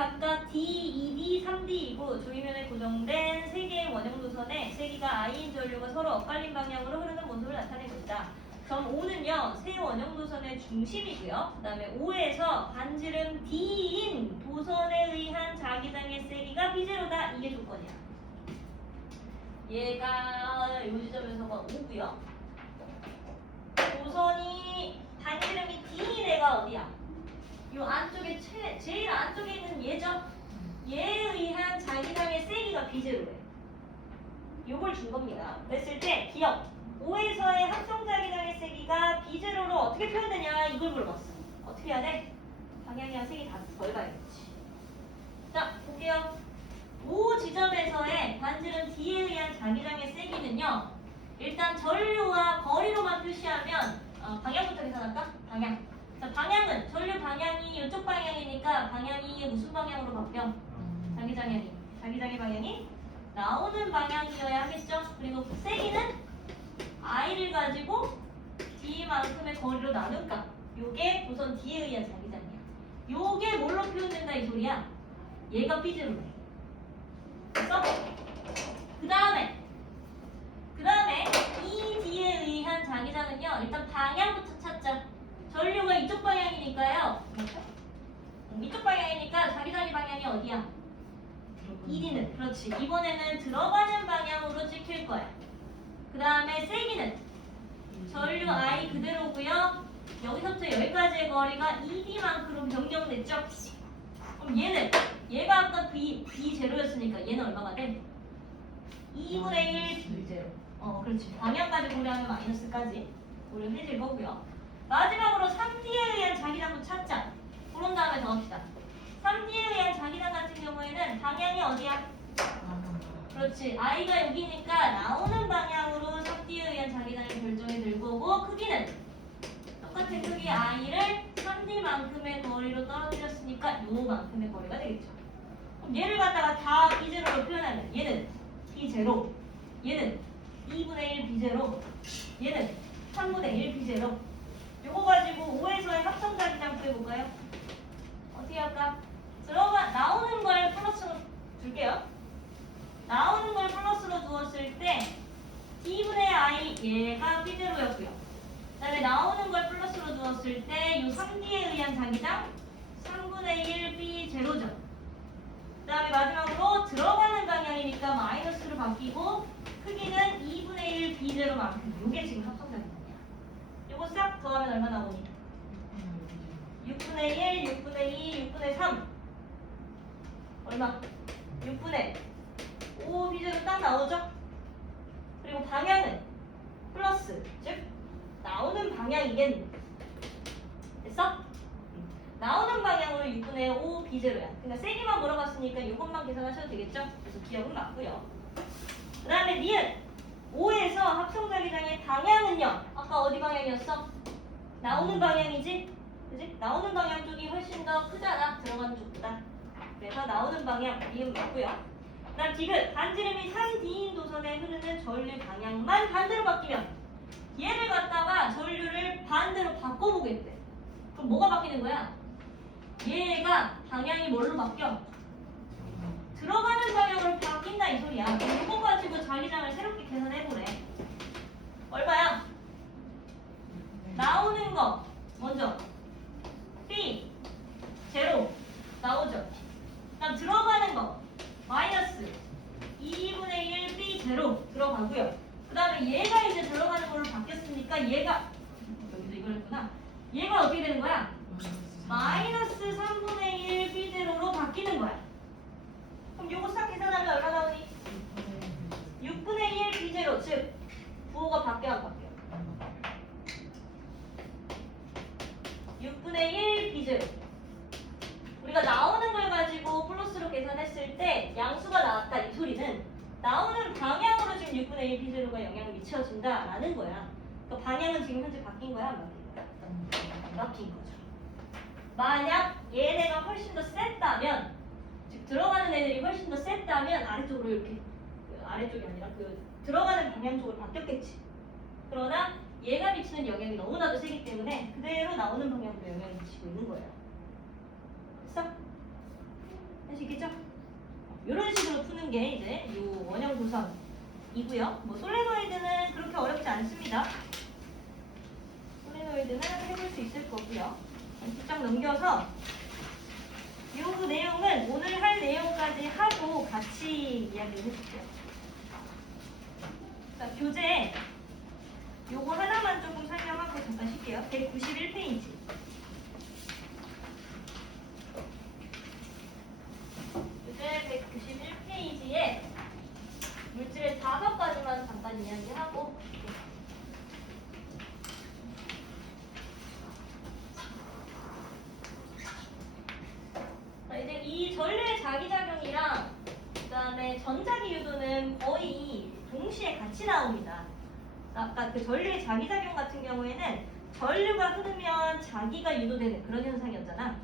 각각 D, 2D, 3D이고 조이면에 고정된 세 개의 원형 도선에 세기가 I인 전류가 서로 엇갈린 방향으로 흐르는 모습을 나타내고 있다. 점 O는요, 세 원형 도선의 중심이고요. 그 다음에 O에서 반지름 D인 도선에 의한 자기장의 세기가 B제로다. 이게 조건이야. 얘가 요 지점에서가 O고요. 도선이 반지름이 D인 애가 어디야? 요 안쪽에 제일 안쪽에 있는 얘죠? 얘에 의한 자기장의 세기가 B제로예요. 요걸 준 겁니다. 그랬을 때 기억! O에서의 합성 자기장의 세기가 B제로로 어떻게 표현되냐 이걸 물어봤어. 어떻게 해야 돼? 방향이랑 색이 다 덜가야겠지. 자, 볼게요. O 지점에서의 반지름 D에 의한 자기장의 세기는요. 일단 전류와 거리로만 표시하면 방향부터 계산할까? 방향. 자, 방향은 전류 방향이 이쪽 방향이니까 방향이 무슨 방향으로 바뀌어? 자기장의 방향이 나오는 방향이어야 하겠죠? 그리고 세기는 I를 가지고 D만큼의 거리로 나눌까? 요게 우선 D에 의한 자기장이야. 요게 뭘로 표현된다 이 소리야? 얘가 B제로래. 됐어? 그 다음에 이 D에 의한 자기장은요. 일단 방향부터 찾자. 전류가 이쪽 방향이니까요. 이쪽 방향이니까 자기장의 방향이 어디야? 1위는 그렇지. 이번에는 들어가는 방향으로 찍힐 거야. 그 다음에 세기는 전류 I 그대로고요. 여기서부터 여기까지의 거리가 2D만큼 변경됐죠. 그럼 얘가 아까 B0였으니까 얘는 얼마가 돼? 2분의 1 B0. 그렇지. 방향까지 고려하면 마이너스까지 고려해질 거고요. 마지막으로 3D에 의한 자기장도 찾자. 그런 다음에 더 합시다. 3D에 의한 자기장 같은 경우에는 방향이 어디야? 그렇지. I가 여기니까 나오는 방향으로 3D에 의한 자기장이 결정이 될 거고 크기는 똑같은 크기 I를 3D만큼의 거리로 떨어뜨렸으니까 요만큼의 거리가 되겠죠. 그럼 얘를 갖다가 다 B0로 표현하면 얘는 B0, 얘는 2분의 1 B0, 얘는 3분의 1 B0. 요거 가지고 5에서의 합성 자기장 구해볼까요? 어떻게 할까? 나오는 걸 플러스로 줄게요. 나오는 걸 플러스로 두었을 때 D분의 I 얘가 B제로였고요. 그 다음에 나오는 걸 플러스로 두었을 때 이 3D에 의한 자기장 3분의 1 B제로죠. 그 다음에 마지막으로 들어가는 방향이니까 마이너스로 바뀌고 크기는 2분의 1 B제로만큼. 요게 지금 합성 자기장이야. 요거 싹 더하면 얼마 나오니? 6분의 1, 6분의 2, 6분의 3 얼마? 6분의 5 B제로 딱 나오죠? 그리고 방향은 플러스, 즉 나오는 방향이겠네. 됐어? 나오는 방향으로 6분의 5 B제로야. 그러니까 세기만 물어봤으니까 이것만 계산하셔도 되겠죠? 그래서 기억은 맞고요. 그 다음에 니은 5에서 합성자기장의 방향은요. 아까 어디 방향이었어? 나오는 방향이지? 그지? 나오는 방향 쪽이 훨씬 더 크잖아. 들어가는 쪽보다. 그래서 나오는 방향 니은 맞고요. 그 다음 디귿 반지름이 3D인 도선에 흐르는 전류 방향만 반대로 바뀌면 얘를 갖다가 전류를 반대로 바꿔보겠대. 그럼 뭐가 바뀌는 거야? 얘가 방향이 뭘로 바뀌어? 들어가는 방향으로 바뀐다 이 소리야. 이거 가지고 자기장을 새롭게 계산해보래. 얼마야? 나오는 거 먼저 B 제로 나오죠. 그다음 들어가는 거 마이너스 2분의 1 B 제로 들어가고요. 그 다음에 얘가 이제 들어가는 걸로 바뀌었으니까 얘가 여기도 이걸 했구나. 얘가 어떻게 되는 거야? 마이너스 3분의 1 B 제로로 바뀌는 거야. 그럼 요거 싹 계산하면 얼마 나오니? 6분의 1 B 제로 즉 부호가 바뀌어 안 바뀌어? 6분의 1 B 제로. 우리가 나오는 걸 가지고 플러스로 계산했을 때 양수가 나왔다 이 소리는 나오는 방향으로 지금 6분의 1 B0가 영향을 미쳐진다라는 거야. 그러니까 방향은 지금 현재 바뀐 거야? 안 바뀐 거야? 바뀐 거죠. 만약 얘네가 훨씬 더 셌다면 즉 들어가는 애들이 훨씬 더 셌다면 아래쪽으로 이렇게 아래쪽이 아니라 들어가는 방향 쪽으로 바뀌었겠지. 그러나 얘가 미치는 영향이 너무나도 세기 때문에 그대로 나오는 방향으로 영향을 미치고 있는 거예요. 됐어? 아시겠죠? 이런 식으로 푸는 게 이제 요 원형 도선이고요. 뭐 솔레노이드는 그렇게 어렵지 않습니다. 솔레노이드는 해볼 수 있을 거고요. 쭉 넘겨서 요 내용은 오늘 할 내용까지 하고 같이 이야기를 해볼게요. 자, 교재 요거 하나만 조금 설명하고 잠깐 쉴게요. 191페이지. 교재 191페이지에 물질의 5가지만 잠깐 이야기하고 자, 이제 이 전류의 자기작용이랑 그다음에 전자기 유도는 거의 동시에 같이 나옵니다. 아까 그 전류의 자기작용 같은 경우에는 전류가 흐르면 자기가 유도되는 그런 현상이었잖아.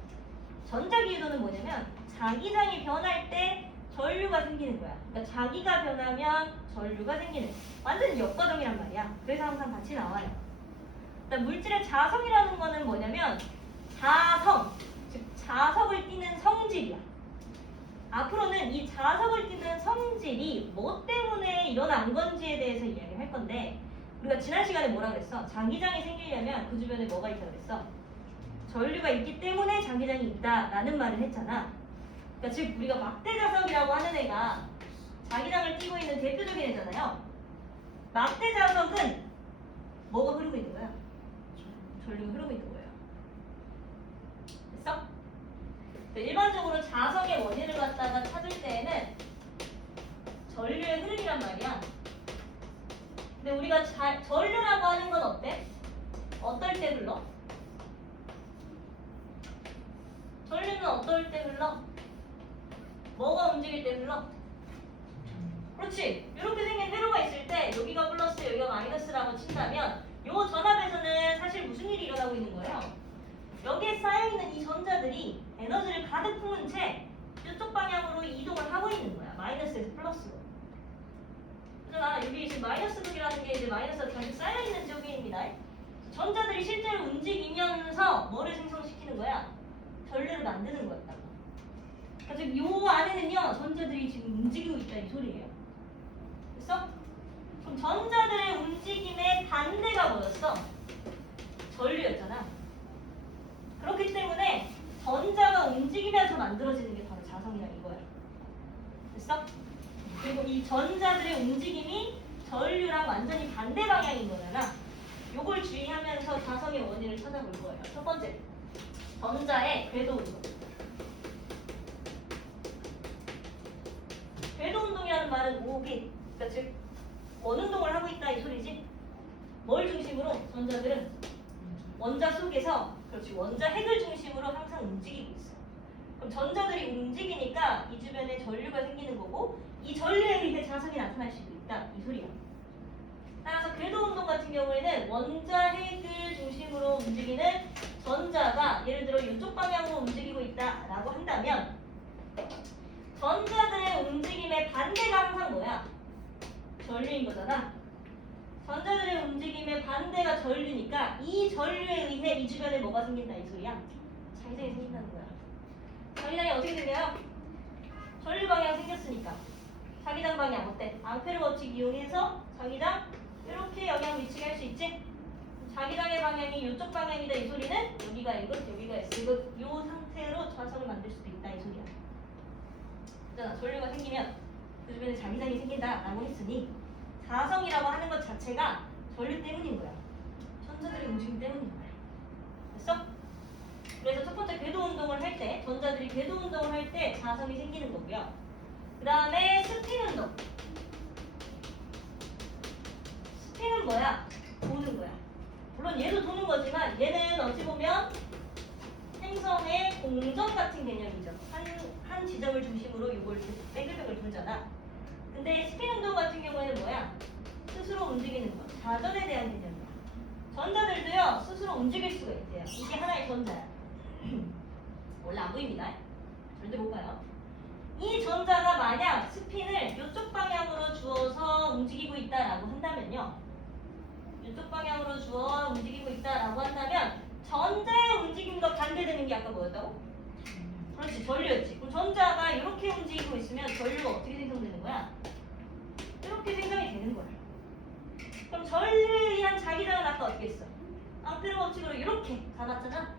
전자기 유도는 뭐냐면 자기장이 변할 때 전류가 생기는 거야. 그러니까 자기가 변하면 전류가 생기는 완전 역과정이란 말이야. 그래서 항상 같이 나와요. 그다음 물질의 자성이라는 거는 뭐냐면 자성, 즉 자석을 띠는 성질이야. 앞으로는 이 자석을 띠는 성질이 뭐 때문에 일어난 건지에 대해서 이야기를 할 건데 우리가 지난 시간에 뭐라 그랬어? 자기장이 생기려면 그 주변에 뭐가 있다고 그랬어? 전류가 있기 때문에 자기장이 있다라는 말을 했잖아. 그러니까 즉 우리가 막대자석이라고 하는 애가 자기장을 띠고 있는 대표적인 애잖아요. 막대자석은 뭐가 흐르고 있는 거야? 전류가 흐르고 있는 거예요. 됐어? 일반적으로 자석의 원인을 갖다가 찾을 때에는 전류의 흐름이란 말이야. 근데 우리가 전류라고 하는 건 어때? 어떨 때 흘러? 전류는 어떨 때 흘러? 뭐가 움직일 때 흘러? 그렇지. 이렇게 생긴 회로가 있을 때 여기가 플러스 여기가 마이너스라고 친다면 이 전압에서는 사실 무슨 일이 일어나고 있는 거예요? 여기에 쌓여있는 이 전자들이 에너지를 가득 품은 채 이쪽 방향으로 이동을 하고 있는 거야. 마이너스에서 플러스로. 그잖아. 여기 지금 마이너스 극이라는 게 이제 마이너스가 계속 쌓여있는 쪽입니다. 전자들이 실제로 움직이면서 뭐를 생성시키는 거야? 전류를 만드는 거였다고. 그러니까 지금 요 안에는요 전자들이 지금 움직이고 있다 이 소리예요. 됐어? 그럼 전자들의 움직임의 반대가 뭐였어? 전류였잖아. 그렇기 때문에 전자가 움직이면서 만들어지는 게 바로 자성이란 이거야. 됐어? 그리고 이 전자들의 움직임이 전류랑 완전히 반대 방향인 거잖아. 요걸 주의하면서 자성의 원인을 찾아볼 거예요. 첫 번째, 전자의 궤도 운동. 궤도 운동이라는 말은 오기, 그러니까 즉 원운동을 하고 있다 이 소리지. 뭘 중심으로? 전자들은 원자 속에서, 그렇지, 원자 핵을 중심으로 항상 움직이고 있어. 그럼 전자들이 움직이니까 이 주변에 전류가 생기는 거고 이 전류에 의해 자성이 나타날 수도 있다 이 소리야. 따라서 궤도 운동 같은 경우에는 원자 핵을 중심으로 움직이는 전자가 예를 들어 이쪽 방향으로 움직이고 있다라고 한다면 전자들의 움직임의 반대가 항상 뭐야? 전류인 거잖아. 전자들의 움직임의 반대가 전류니까 이 전류에 의해 이 주변에 뭐가 생긴다 이 소리야? 자기장이 생긴다는 거야. 자기장이 어떻게 생겨요? 전류 방향 생겼으니까 자기장 방향 어때? 앙페르 법칙 이용해서 자기장 이렇게 영향 미치게 할 수 있지? 자기장의 방향이 이쪽 방향이다 이 소리는 여기가 이것 여기가 S이것 이 상태로 좌석을 만들 수도 있다 이 소리야. 그잖아. 전류가 생기면 그 주변에 자기장이 생긴다라고 했으니 자성이라고 하는 것 자체가 전류 때문인 거야. 전자들의 움직임 때문인 거야. 됐어? 그래서 첫 번째 궤도 운동을 할 때 전자들이 궤도 운동을 할 때 자성이 생기는 거고요. 그 다음에 스핀 운동. 스핀은 뭐야? 도는 거야. 물론 얘도 도는 거지만 얘는 어찌 보면 행성의 공전 같은 개념이죠. 한 지점을 중심으로 이걸 뺑글뺑글 돌잖아. 근데 스핀 운동 같은 경우에는 뭐야? 스스로 움직이는 거. 자전에 대한 개념이야. 전자들도요 스스로 움직일 수가 있대요. 이게 하나의 전자야. 원래 안 보입니다. 절대 못 봐요. 이 전자가 만약 스핀을 이쪽 방향으로 주어서 움직이고 있다라고 한다면요. 이쪽 방향으로 주어 움직이고 있다라고 한다면 전자의 움직임과 반대되는 게 아까 뭐였다고? 그렇지, 전류였지. 그럼 전자가 이렇게 움직이고 있으면 전류가 어떻게 생성되는 거야? 이렇게 생성이 되는 거야. 그럼 전류에 의한 자기장은 아까 어떻게 했어? 앙페르 법칙으로 이렇게 가봤잖아.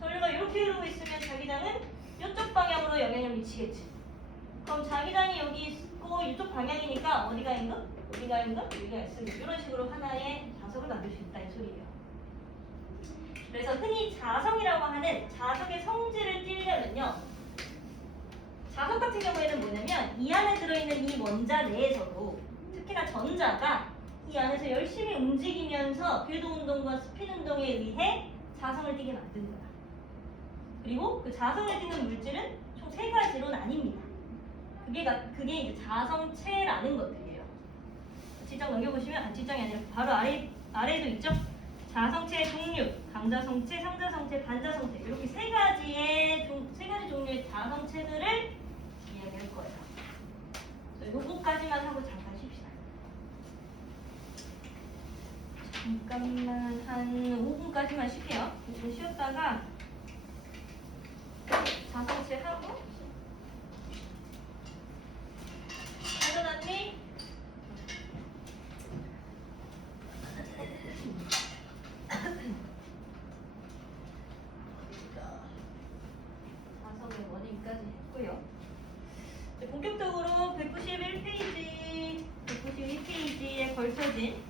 전류가 이렇게 흐르고 있으면 자기장은 이쪽 방향으로 영향을 미치겠지. 그럼 자기장이 여기 있고 이쪽 방향이니까 어디가 임금? 여기가 임금? 여기가 S고 이런 식으로 하나의 자석을 만들 수 있다 이 소리예요. 그래서 흔히 자성이라고 하는 자석의 성질을 띠려면요. 자석 같은 경우에는 뭐냐면 이 안에 들어있는 이 원자 내에서도 특히나 전자가 이 안에서 열심히 움직이면서 궤도 운동과 스핀 운동에 의해 자성을 띠게 만든 거야. 그리고 그 자성을 띠는 물질은 총 3가지로 나뉩니다. 그게 이제 자성체라는 것들이에요. 지정 넘겨보시면 지정이 아니라 바로 아래에도 있죠. 자성체의 종류, 강자성체, 상자성체, 반자성체 이렇게 3가지 종류의 자성체들을 이야기할 거예요. 요거까지만 하고 잠깐 쉽시다. 잠깐만 한 5분까지만 쉴게요. 좀 쉬었다가 자성체 하고 하려놨니? 자성의 원인까지 했고요. 이제 본격적으로 191페이지, 192페이지에 걸쳐진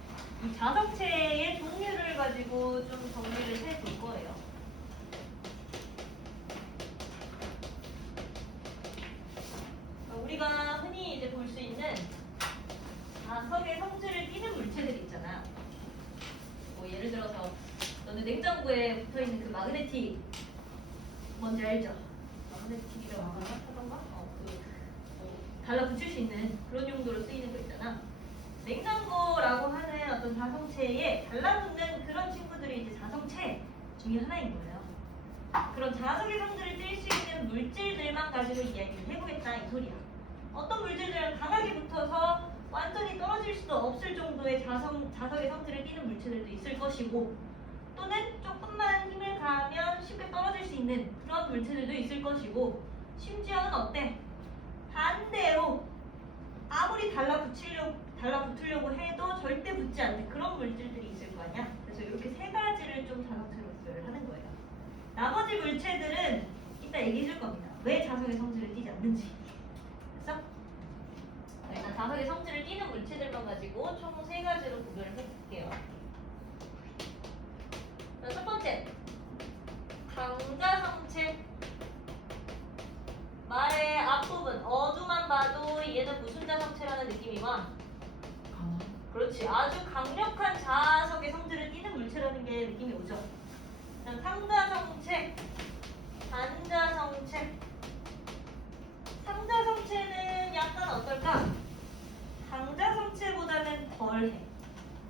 이 자성체의 종류를 가지고 좀 정리를 해볼 거예요. 우리가 흔히 이제 볼 수 있는 자석의 성질을 띠는 물체들이 있잖아. 뭐 예를 들어서 너는 냉장고에 붙어있는 그 마그네틱 뭔지 알죠? 마그네틱이라고 하던가? 달라붙일 수 있는 그런 용도로 쓰이는 거 있잖아. 냉장고라고 하는 어떤 자성체에 달라붙는 그런 친구들이 이제 자성체 중에 하나인 거예요. 그런 자석의 성질을 띨 수 있는 물질들만 가지고 이야기를 해보겠다 이 소리야. 어떤 물질들은 강하게 붙어서 완전히 떨어질 수도 없을 정도의 자석의 성질을 띠는 물체들도 있을 것이고, 또는 조금만 힘을 가하면 쉽게 떨어질 수 있는 그런 물체들도 있을 것이고, 심지어는 어때? 반대로 아무리 달라붙으려고 해도 절대 붙지 않는 그런 물질들이 있을 거 아니야? 그래서 이렇게 3가지를 좀 자석체로 구별을 하는 거예요. 나머지 물체들은 이따 얘기해 줄 겁니다. 왜 자석의 성질을 띠지 않는지. 됐어? 일단 자석의 성질을 띠는 물체들만 가지고 총 3가지로 구별을 해볼게요. 자, 첫 번째, 강자성체. 말의 앞부분 어두만 봐도 얘는 무슨 자성체라는 느낌이 와? 강화. 그렇지, 아주 강력한 자석의 성질을 띠는 물체라는 게 느낌이 오죠. 그다음 상자성체, 반자성체. 상자성체는 약간 어떨까? 강자성체보다는 덜해.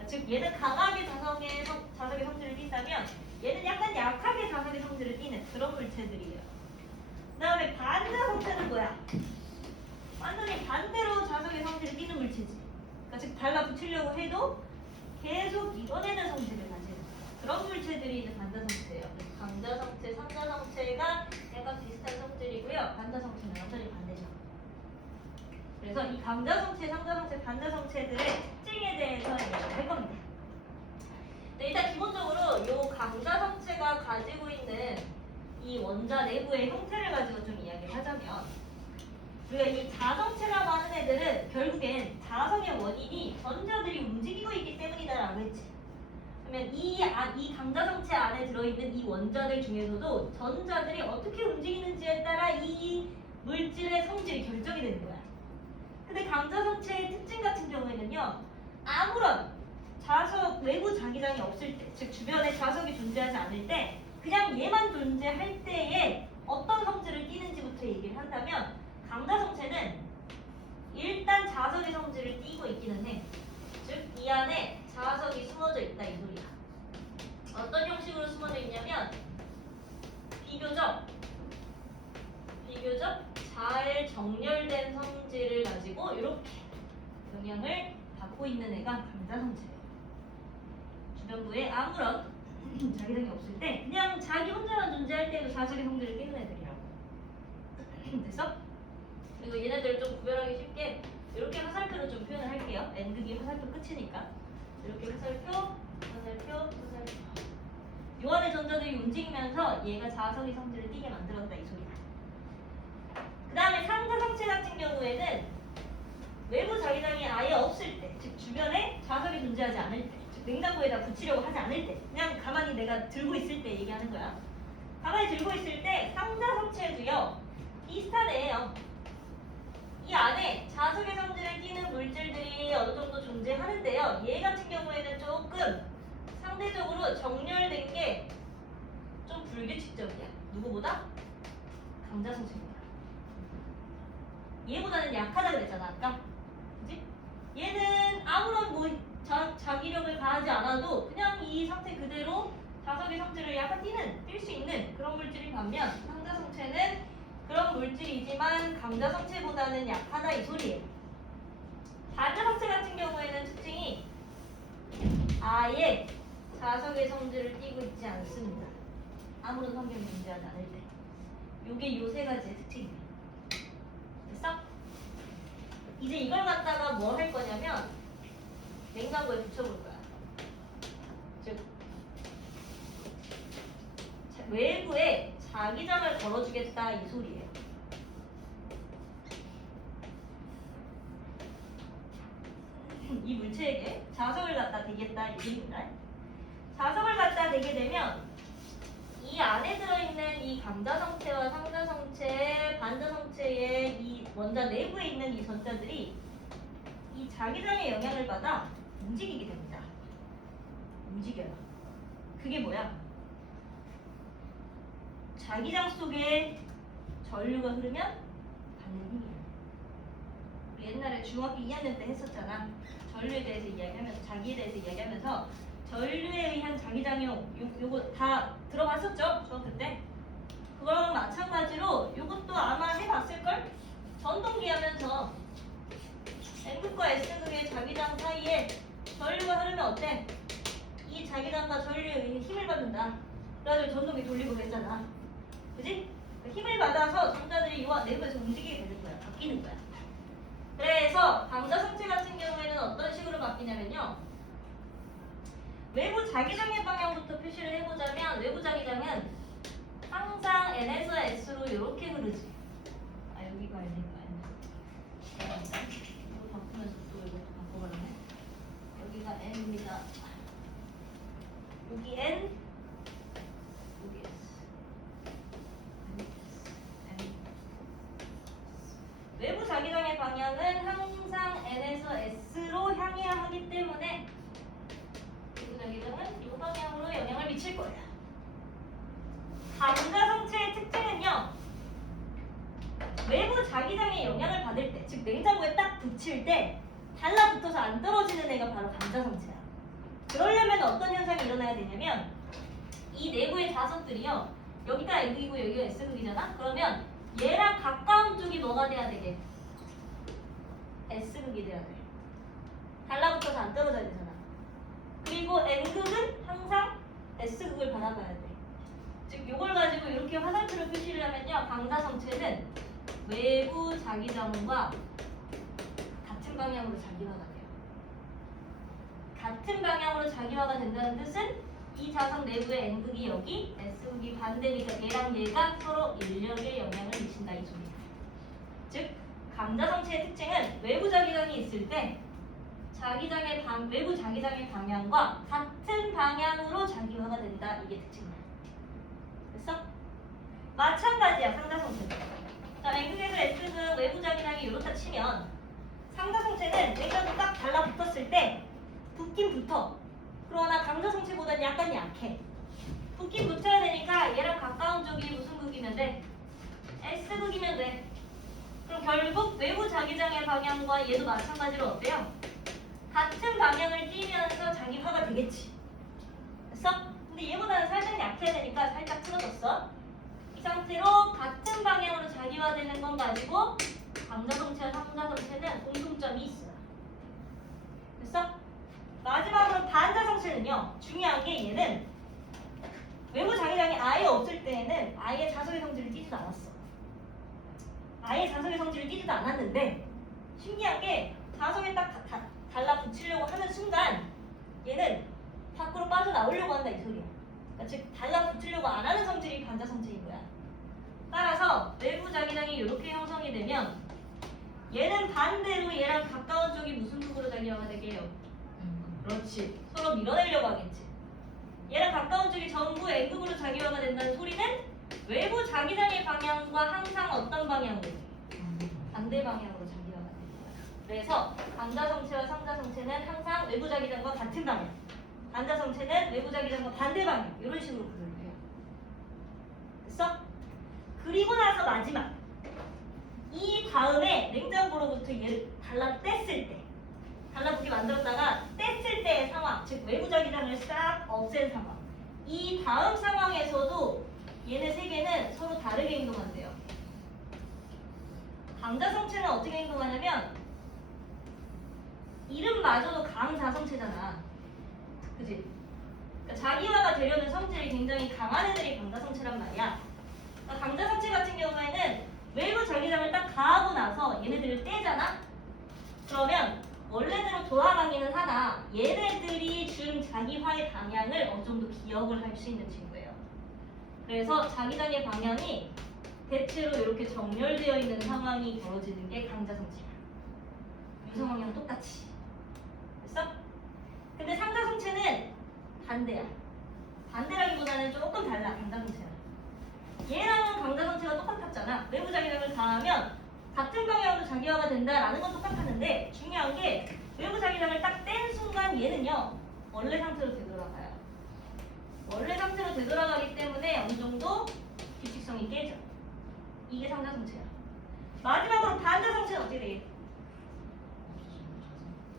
즉 얘는 강하게 자석의 성질을 띈다면 얘는 약간 약하게 자석의 성질을 띠는 그런 물체들이에요. 그 다음에 반자성체는 뭐야? 완전히 반대로 자석의 성질을 띠는 물체지. 그러니까 즉 달라붙으려고 해도 계속 이뤄내는 성질을 가지는 그런 물체들이 이제 반자성체예요. 그래서 강자성체, 상자성체가 약간 비슷한 성질이고요. 반자성체는 완전히 반대죠. 그래서 이 강자성체, 상자성체, 반자성체들의 특징에 대해서 얘기를 할 겁니다. 네, 일단 기본적으로 이 강자성체가 가지고 있는 이 원자 내부의 형태를 가지고 좀 이야기를 하자면, 우리가 이 자성체라고 하는 애들은 결국엔 자성의 원인이 전자들이 움직이고 있기 때문이다라고 했지. 그러면 이 강자성체 안에 들어있는 이 원자들 중에서도 전자들이 어떻게 움직이는지에 따라 이 물질의 성질이 결정이 되는 거야. 근데 강자성체의 특징 같은 경우에는요, 아무런 자석 외부 자기장이 없을 때, 즉 주변에 자석이 존재하지 않을 때, 그냥 얘만 존재할 때에 어떤 성질을 띠는지부터 얘기를 한다면, 강자성체는 일단 자석의 성질을 띠고 있기는 해. 즉 이 안에 자석이 숨어져 있다 이 소리야. 어떤 형식으로 숨어져 있냐면 비교적 잘 정렬된 성질을 가지고 이렇게 영향을 받고 있는 애가 강자성체예요. 주변부에 아무런 자기성이 없을 때 그냥 자기 혼자만 존재할 때도 자석의 성질을 띠는 애들이라고. 됐어? 그리고 얘네들 좀 구별하기 쉽게 이렇게 화살표로 좀 표현을 할게요. N극이 화살표 끝이니까 이렇게 화살표, 화살표, 화살표. 요 안에 전자들이 움직이면서 얘가 자석의 성질을 띠게 만들었다 이 소리야. 그 다음에 상자성체 같은 경우에는 외부 자기장이 아예 없을 때, 즉 주변에 자석이 존재하지 않을 때, 즉 냉장고에다 붙이려고 하지 않을 때, 그냥 가만히 내가 들고 있을 때 얘기하는 거야. 가만히 들고 있을 때 상자성체도요 비슷한 애예요. 이 안에 자석의 성질을 띠는 물질들이 어느 정도 존재하는데요. 얘 같은 경우에는 조금 상대적으로 정렬된 게 좀 불규칙적이야. 누구보다? 강자성체보다. 얘보다는 약하다 그랬잖아 아까. 그치? 얘는 아무런 뭐 자기력을 가하지 않아도 그냥 이 상태 그대로 자석의 성질을 약간 뛸 수 있는 그런 물질인 반면 강자성체는 그런 물질이지만 강자성체보다는 약하다 이 소리예요. 반자성체 같은 경우에는 특징이 아예 자석의 성질을 띠고 있지 않습니다. 아무런 환경이 존재하지 않을 때. 요게 요 세 가지의 특징이에요. 됐어? 이제 이걸 갖다가 뭐 할 거냐면 냉장고에 붙여볼 거야. 즉 외부에 자기장을 걸어주겠다 이 소리예요. 이 물체에게 자석을 갖다 대겠다 이 소리입니다. 자석을 갖다 대게 되면 이 안에 들어있는 이 강자성체와 상자성체, 반자성체의 이 원자 내부에 있는 이 전자들이 이 자기장의 영향을 받아 움직이게 됩니다. 움직여요. 그게 뭐야? 자기장 속에 전류가 흐르면 받는 힘이야. 우리 옛날에 중학교 2학년 때 했었잖아. 전류에 대해서 이야기하면서 자기에 대해서 이야기하면서 전류에 의한 자기장용 요거 다 들어봤었죠? 중학교 때. 그거랑 마찬가지로 요것도 아마 해봤을걸? 전동기 하면서 N극과 S극의 자기장 사이에 전류가 흐르면 어때? 이 자기장과 전류에 의해 힘을 받는다. 그래가지고 전동기 돌리고 그랬잖아. 그지? 힘을 받아서 전자들이 요 내부에서 움직이게 되는 거야. 바뀌는 거야. 그래서 강자성체 같은 경우에는 어떤 식으로 바뀌냐면요. 외부 자기장의 방향부터 표시를 해보자면 외부 자기장은 항상 N에서 S로 이렇게 흐르지. 아 여기가 N인가 N. 이거 바꾸면서 또 이거 바꿔버렸네. 여기가 N입니다. 여기 N, 여기 S. N. 외부 자기장의 방향은 항상 N에서 S로 향해야 하기 때문에 외부 자기장은 이 방향으로 영향을 미칠 거예요. 강자성체의 특징은요. 외부 자기장의 영향을 받을 때, 즉 냉장고에 딱 붙일 때 달라붙어서 안 떨어지는 애가 바로 강자성체야. 그러려면 어떤 현상이 일어나야 되냐면 이 내부의 자석들이요. 여기가 N극이고 여기가 S극이잖아. 그러면 얘랑 가까운 쪽이 뭐가 돼야 되게? S극이 돼야 돼. 달라붙어서 안 떨어져야 되잖아. 그리고 N극은 항상 S극을 받아봐야 돼. 즉 요걸 가지고 이렇게 화살표로 표시를 하면요. 강자성체는 외부 자기장과 같은 방향으로 자기화가 돼요. 같은 방향으로 자기화가 된다는 뜻은 이 자석 내부의 N극이 여기, S극이 반대니까 얘랑 얘가 서로 인력에 영향을 미친다 이 소리야. 즉 강자성체의 특징은 외부 자기장이 있을 때 외부 자기장의 방향과 같은 방향으로 자기화가 된다. 이게 특징이야. 됐어? 마찬가지야 상자성체도. 자, N극에서 S극 외부 자기장이 이렇다 치면 상자성체는 냉장고 딱 달라붙었을 때 붙긴 붙어. 그러나 강자성체보다는 약간 약해. 붙긴 붙어야 되니까 얘랑 가까운 쪽이 무슨 극이면 돼? S극이면 돼. 그럼 결국 외부 자기장의 방향과 얘도 마찬가지로 어때요? 같은 방향을 띠면서 자기화가 되겠지. 됐어? 근데 얘보다는 살짝 약해야 되니까 살짝 틀어졌어. 이 상태로 같은 방향으로 자기화되는 건 가지고 강자성체와 상자성체는 공통점이 있어요. 됐어? 마지막으로 반자성체는요. 중요한 게 얘는 외부 자기장이 아예 없을 때에는 아예 자석의 성질을 띠지도 않았어. 아예 자석의 성질을 띄지도 않았는데 신기한 게 자석에 딱 달라붙이려고 하는 순간 얘는 밖으로 빠져나오려고 한다 이 소리야. 그러니까 즉 달라붙으려고 안 하는 성질이 반자 성질인 거야. 따라서 외부 자기장이 이렇게 형성이 되면 얘는 반대로 얘랑 가까운 쪽이 무슨 쪽으로 자기화가 되게요? 그렇지. 서로 밀어내려고 하겠지. 얘랑 가까운 쪽이 전부 N극으로 자기화가 된다는 소리는 외부 자기장의 방향과 항상 어떤 방향으로? 반대 방향으로 자기화가 되는 거야. 그래서 반자성체와 상자성체는 항상 외부 자기장과 같은 방향, 반자성체는 외부 자기장과 반대 방향 이런 식으로 구분을 해요. 됐어? 그리고 나서 마지막 이 다음에 냉장고로부터 얘를 달라뗐을 때 달라붙게 만들었다가 뗐을 때의 상황, 즉 외부 자기장을 싹 없앤 상황. 이 다음 상황에서도 얘네 세 개는 서로 다르게 행동한대요. 강자성체는 어떻게 행동하냐면 이름마저도 강자성체잖아. 그치? 그러니까 자기화가 되려는 성질이 굉장히 강한 애들이 강자성체란 말이야. 그러니까 강자성체 같은 경우에는 외부 자기장을 딱 가하고 나서 얘네들을 떼잖아? 그러면 원래대로 돌아가기는 하나 얘네들이 준 자기화의 방향을 어느 정도 기억을 할 수 있는 친구예요. 그래서 자기장의 방향이 대체로 이렇게 정렬되어 있는 상황이 벌어지는 게 강자성체야. 유성방향 똑같이. 됐어? 근데 상자성체는 반대야. 반대라기보다는 조금 달라. 강자성체야. 얘랑은 강자성체가 똑같았잖아. 외부 자기장을 가하면 같은 방향으로 자기화가 된다라는 건 똑같았는데 중요한 게 외부 자기장을 딱 뗀 순간 얘는요 원래 상태로 되돌아가요. 원래 상태로 되돌아가기 때문에 어느 정도 규칙성이 깨져. 이게 상자성체야. 마지막으로 반자성체는 어떻게 되겠어?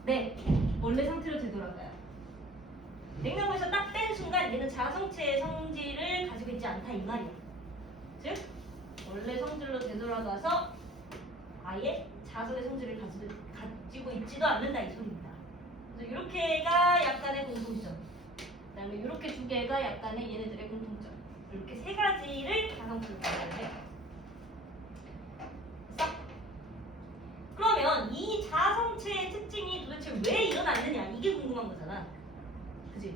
네, 원래 상태로 되돌아가요. 냉장고에서 딱 뗀 순간 얘는 자성체의 성질을 가지고 있지 않다 이 말이야. 즉 원래 성질로 되돌아가서 아예 자석의 성질을 가지고 있지도 않는다 이 소리입니다. 그래서 이렇게가 약간의 공통점. 그다음에 이렇게 두 개가 약간의 얘네들의 공통점. 이렇게 세 가지를 가상수로 보여요. 그러면 이 자성체의 특징이 도대체 왜 일어났느냐 이게 궁금한 거잖아. 그지?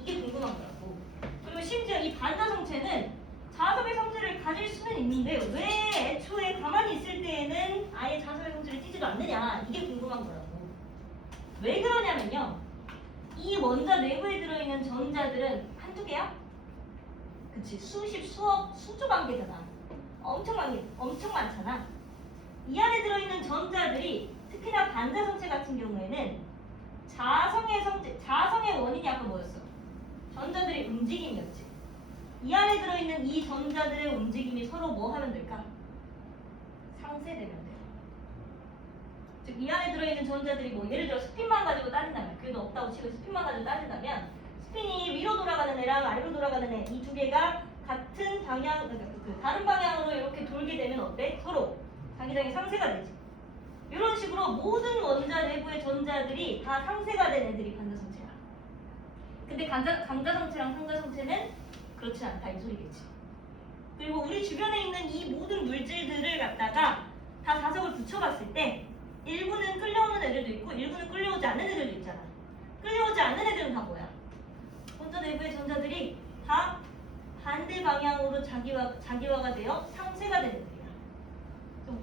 이게 궁금한 거라고. 그리고 심지어 이 반자성체는 자석의 성질을 가질 수는 있는데 왜 애초에 가만히 있을 때에는 아예 자석의 성질을 띄지도 않느냐 이게 궁금한 거라고. 왜 그러냐면요 이 원자 내부에 들어있는 전자들은 한두 개야? 그치 수십 수억 수조만 개잖아. 엄청 많잖아. 이 안에 들어있는 전자들이 특히나 반자성체 같은 경우에는 자성의 원인이 아까 뭐였어? 전자들의 움직임이었지. 이 안에 들어있는 이 전자들의 움직임이 서로 뭐 하면 될까? 상쇄되면 돼요. 즉 이 안에 들어있는 전자들이 뭐 예를 들어 스핀만 가지고 따진다면 그래도 없다고 치고 스핀만 가지고 따진다면 스핀이 위로 돌아가는 애랑 아래로 돌아가는 애 이 두 개가 같은 방향, 다른 방향으로 이렇게 돌게 되면 어때? 서로 자기장이 상쇄가 되지. 이런 식으로 모든 원자 내부의 전자들이 다 상쇄가 된 애들이 반자성체야. 근데 강자성체랑 상자성체는 그렇지 않다 이 소리겠지. 그리고 우리 주변에 있는 이 모든 물질들을 갖다가 다 자석을 붙여봤을 때 일부는 끌려오는 애들도 있고 일부는 끌려오지 않는 애들도 있잖아. 끌려오지 않는 애들은 다 뭐야? 원자 내부의 전자들이 다 반대 방향으로 자기화가 되어 상쇄가 되는 애들이야.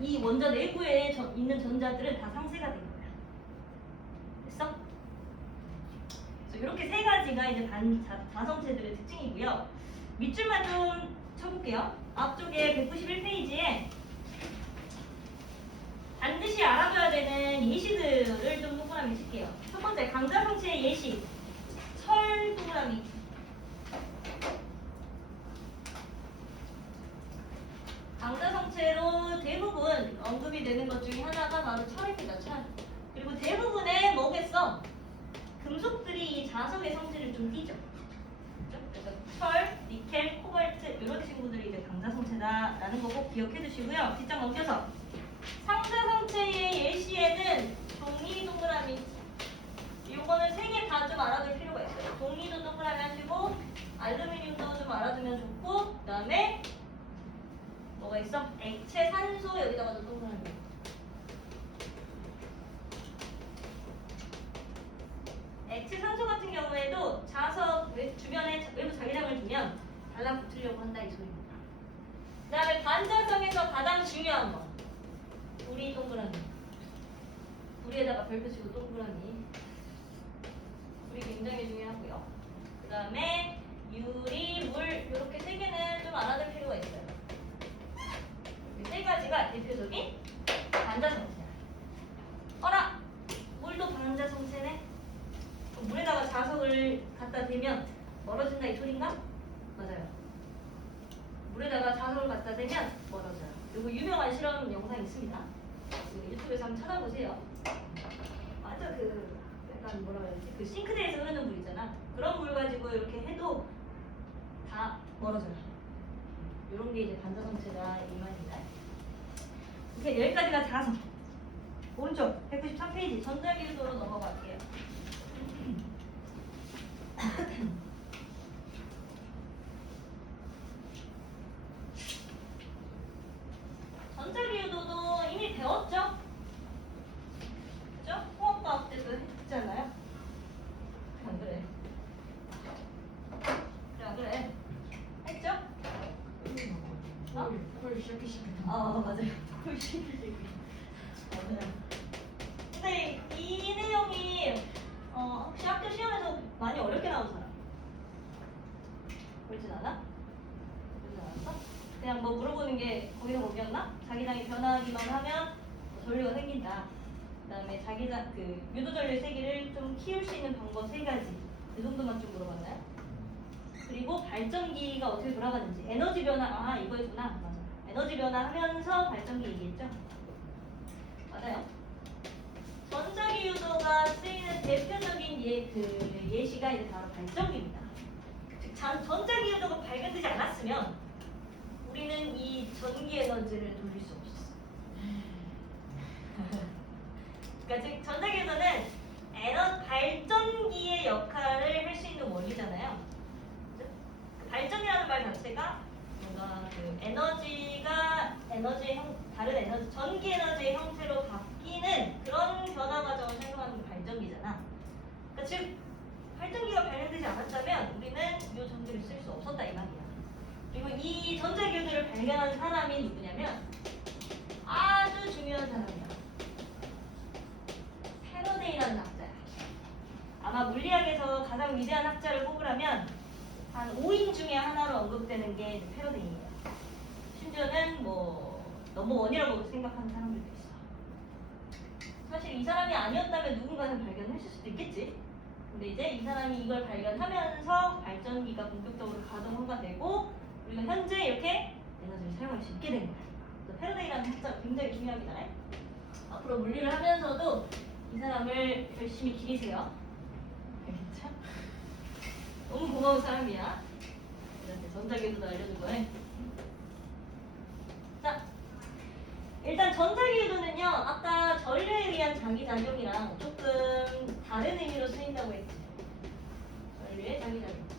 이 원자 내부에 있는 전자들은 다 상쇄가 되는 거야. 됐어? 그래서 이렇게 세 가지가 이제 자성체들의 특징이고요. 밑줄만 좀 쳐볼게요. 앞쪽에 191페이지에 반드시 알아둬야 되는 예시들을 좀 동그라미 칠게요. 첫 번째, 강자성체의 예시. 철 동그라미. 강자성체로 대부분 언급이 되는 것 중에 하나가 바로 철입니다. 철. 그리고 대부분의 뭐겠어? 금속들이 이 자석의 성질을 좀 띠죠. 그래서 철, 니켈, 코발트 이런 친구들이 이제 강자성체다라는 거 꼭 기억해 두시고요. 뒷장 넘겨서 상자성체의 예시에는 종이 동그라미 이거는 세 개 다 좀 알아둘 필요가 있어요. 종이도 동그라미 하시고 알루미늄도 좀 알아두면 좋고 그 다음에 뭐가 있어? 액체 산소 산소 여기다가도 동그라미. 액체 산소 같은 경우에도 자석 주변에 외부 자기장을 두면 달라붙으려고 한다 이 소리입니다. 그 다음에 반자성에서 가장 중요한 거. 불이 동그라미. 불에다가 별표 치고 동그라미. 불이 굉장히 중요하고요. 그 다음에 유리, 물 이렇게 세 개는 좀 알아둘 필요가 있어요. 이 세 가지가 대표적인 반자성체야. 어라! 물도 반자성체네? 그럼 물에다가 자석을 갖다 대면 멀어진다 이 소린가? 맞아요. 물에다가 자석을 갖다 대면 멀어져요. 이거 유명한 실험 영상 있습니다. 유튜브에서 한번 찾아보세요. 맞아, 그 약간 뭐라 그래야지? 그 싱크대에서 흐르는 물 있잖아. 그런 물 가지고 이렇게 해도 다 멀어져요. 이런 게 이제 반자성체다 이 말입니다. 이렇게 여기까지가 자석. 오른쪽 193페이지 전자기유도로 넘어갈게요. 전자기유도도 이미 배웠죠? 그죠? 화학과학 때도 했잖아요. 안 그래? 그래 안 그래? 했죠? 어? 콜 시작했다. 맞아요. 맞아요. 근데 이 내용이 혹시 학교 시험에서 많이 어렵게 나온 사람? 그렇진 않아? 그렇진 않았어? 그냥 뭐 물어보는 게 거기서 뭐였나? 자기장이 변하기만 하면 전류가 생긴다. 그다음에 자기장 그 유도 전류 세기를 좀 키울 수 있는 방법 세 가지. 그 정도만 좀 물어봤나요? 그리고 발전기가 어떻게 돌아가는지, 에너지 변화, 이거였구나. 맞아. 에너지 변화하면서 발전기 얘기했죠? 맞아요. 전자기 유도가 쓰이는 대표적인 예시가 이제 바로 발전기입니다. 즉, 전자기 유도가 발견되지 않았으면 우리는 이 전기 에너지를 돌릴 수 없었어. 그러니까 즉 전자기 유도는 발전기의 역할을 할 수 있는 원리잖아요. 발전이라는 말 자체가 뭔가 그 다른 에너지, 전기 에너지의 형태로 바뀌는 그런 변화 과정을 설명하는 게 발전기잖아. 그러니까 즉 발전기가 발견되지 않았다면 우리는 이 전기를 쓸 수 없었다 이 말이야. 그리고 이 전자기유도를 발견한 사람이 누구냐면 아주 중요한 사람이야. 패러데이라는 학자야. 아마 물리학에서 가장 위대한 학자를 뽑으라면 한 5인 중에 하나로 언급되는 게 패러데이예요. 심지어는 뭐 넘버원이라고 생각하는 사람들도 있어. 사실 이 사람이 아니었다면 누군가는 발견했을 수도 있겠지. 근데 이제 이 사람이 이걸 발견하면서 발전기가 본격적으로 가동화가 되고 우리가 현재 이렇게 에너지를 사용할 수 있게 된 거야. 그래서 패러데이라는 학자가 굉장히 중요하잖아요. 앞으로 물리를 하면서도 이 사람을 열심히 기리세요. 알겠죠? 너무 고마운 사람이야. 이런데 전자기유도도 알려준 거네. 자, 일단 전자기유도는요, 아까 전류에 의한 자기작용이랑 조금 다른 의미로 쓰인다고 했지. 전류의 자기작용.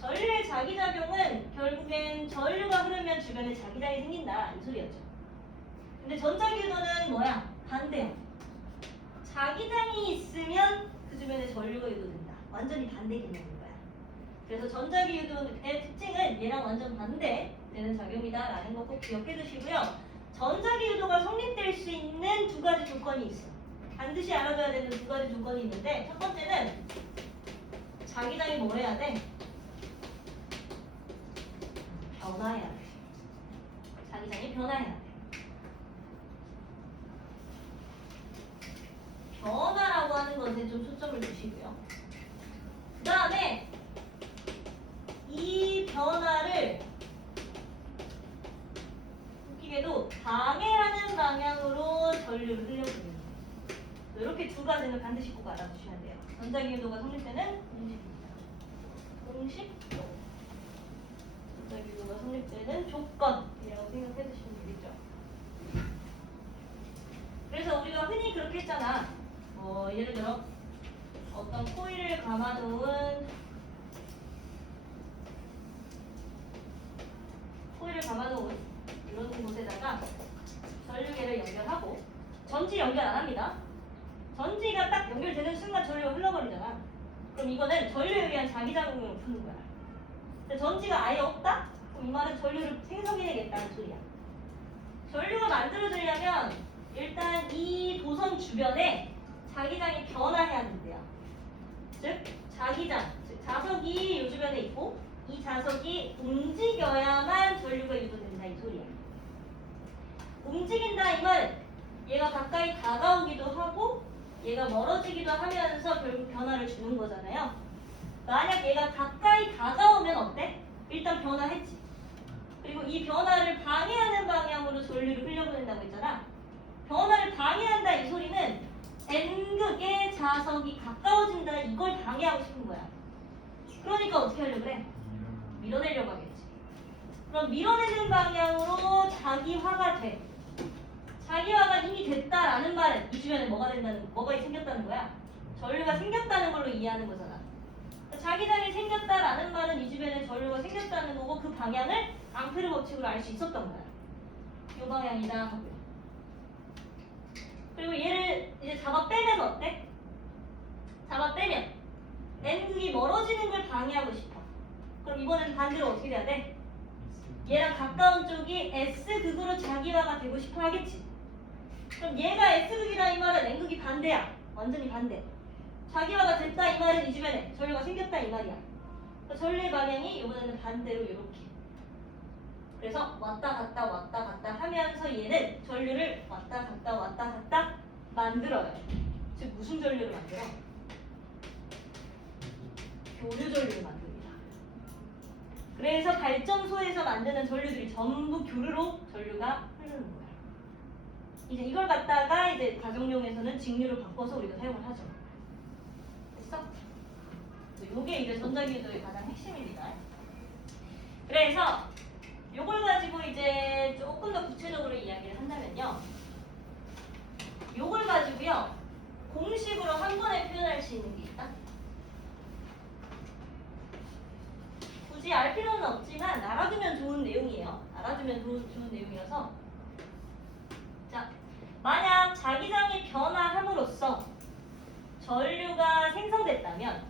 전류의 자기작용은 결국엔 전류가 흐르면 주변에 자기장이 생긴다 이 소리였죠. 근데 전자기유도는 뭐야? 반대야. 자기장이 있으면 그 주변에 전류가 유도된다. 완전히 반대 개념인 거야. 그래서 전자기유도의 특징은 얘랑 완전 반대되는 작용이다라는 거 꼭 기억해 두시고요. 전자기유도가 성립될 수 있는 두 가지 조건이 있어. 반드시 알아둬야 되는 두 가지 조건이 있는데 첫 번째는 자기장이 뭐 해야 돼? 변화해야 돼. 자기장이 변화해야 돼. 변화라고 하는 것에 좀 초점을 두시고요. 그 다음에 이 변화를 웃기게도 방해하는 방향으로 전류를 흘려보냅니다. 이렇게 두 가지는 반드시 꼭 알아두셔야 돼요. 전자기유도가 성립되는 공식입니다. 공식 전자기유도가 성립되는 조건이라고 생각해 주시면 되겠죠. 그래서 우리가 흔히 그렇게 했잖아. 예를 들어 어떤 코일을 감아놓은 전류를 감아놓은 이런 곳에다가 전류계를 연결하고 전지 연결 안 합니다. 전지가 딱 연결되는 순간 전류가 흘러버리잖아. 그럼 이거는 전류에 의한 자기작용으로 푸는 거야. 근데 전지가 아예 없다? 그럼 이 말은 전류를 생성해야겠다는 소리야. 전류가 만들어지려면 일단 이 도선 주변에 자기장이 변화해야 된대요. 즉 자기장, 즉 자석이 이 주변에 있고 이 자석이 움직여야만 전류가 유도된다 이 소리야. 움직인다 이 말은 얘가 가까이 다가오기도 하고 얘가 멀어지기도 하면서 결국 변화를 주는 거잖아요. 만약 얘가 가까이 다가오면 어때? 일단 변화했지. 그리고 이 변화를 방해하는 방향으로 전류를 흘려보낸다고 했잖아. 변화를 방해한다 이 소리는 N극의 자석이 가까워진다 이걸 방해하고 싶은 거야. 그러니까 어떻게 하려고 그래? 밀어내려고 하겠지. 그럼 밀어내는 방향으로 자기화가 돼. 자기화가 이미 됐다라는 말은 이 주변에 뭐가 생겼다는 거야? 전류가 생겼다는 걸로 이해하는 거잖아. 자기장이 생겼다라는 말은 이 주변에 전류가 생겼다는 거고 그 방향을 앙페르 법칙으로 알 수 있었던 거야. 이 방향이다 하고. 그리고 얘를 이제 잡아 빼면 어때? 잡아 빼면 N극이 멀어지는 걸 방해하고 싶어. 그럼 이번에는 반대로 어떻게 돼야 돼? 얘랑 가까운 쪽이 S극으로 자기화가 되고 싶어 하겠지. 그럼 얘가 S극이다 이 말은 N극이 반대야. 완전히 반대. 자기화가 됐다 이 말은 이 주변에 전류가 생겼다 이 말이야. 그러니까 전류의 방향이 이번에는 반대로 이렇게. 그래서 왔다 갔다 하면서 얘는 전류를 왔다 갔다 만들어요. 즉 무슨 전류를 만들어? 교류 전류를 만듭니다. 그래서 발전소에서 만드는 전류들이 전부 교류로 전류가 흐르는 거야. 이제 이걸 갖다가 이제 가정용에서는 직류를 바꿔서 우리가 사용을 하죠. 됐어? 요게 이제 전자기유도의 가장 핵심입니다. 그래서 요걸 가지고 이제 조금 더 구체적으로 이야기를 한다면요. 요걸 가지고요. 공식으로 한 번에 표현할 수 있는 게 있다. 굳이 알 필요는 없지만 알아두면 좋은 내용이에요. 알아두면 좋은 내용이어서 자, 만약 자기장이 변화함으로써 전류가 생성됐다면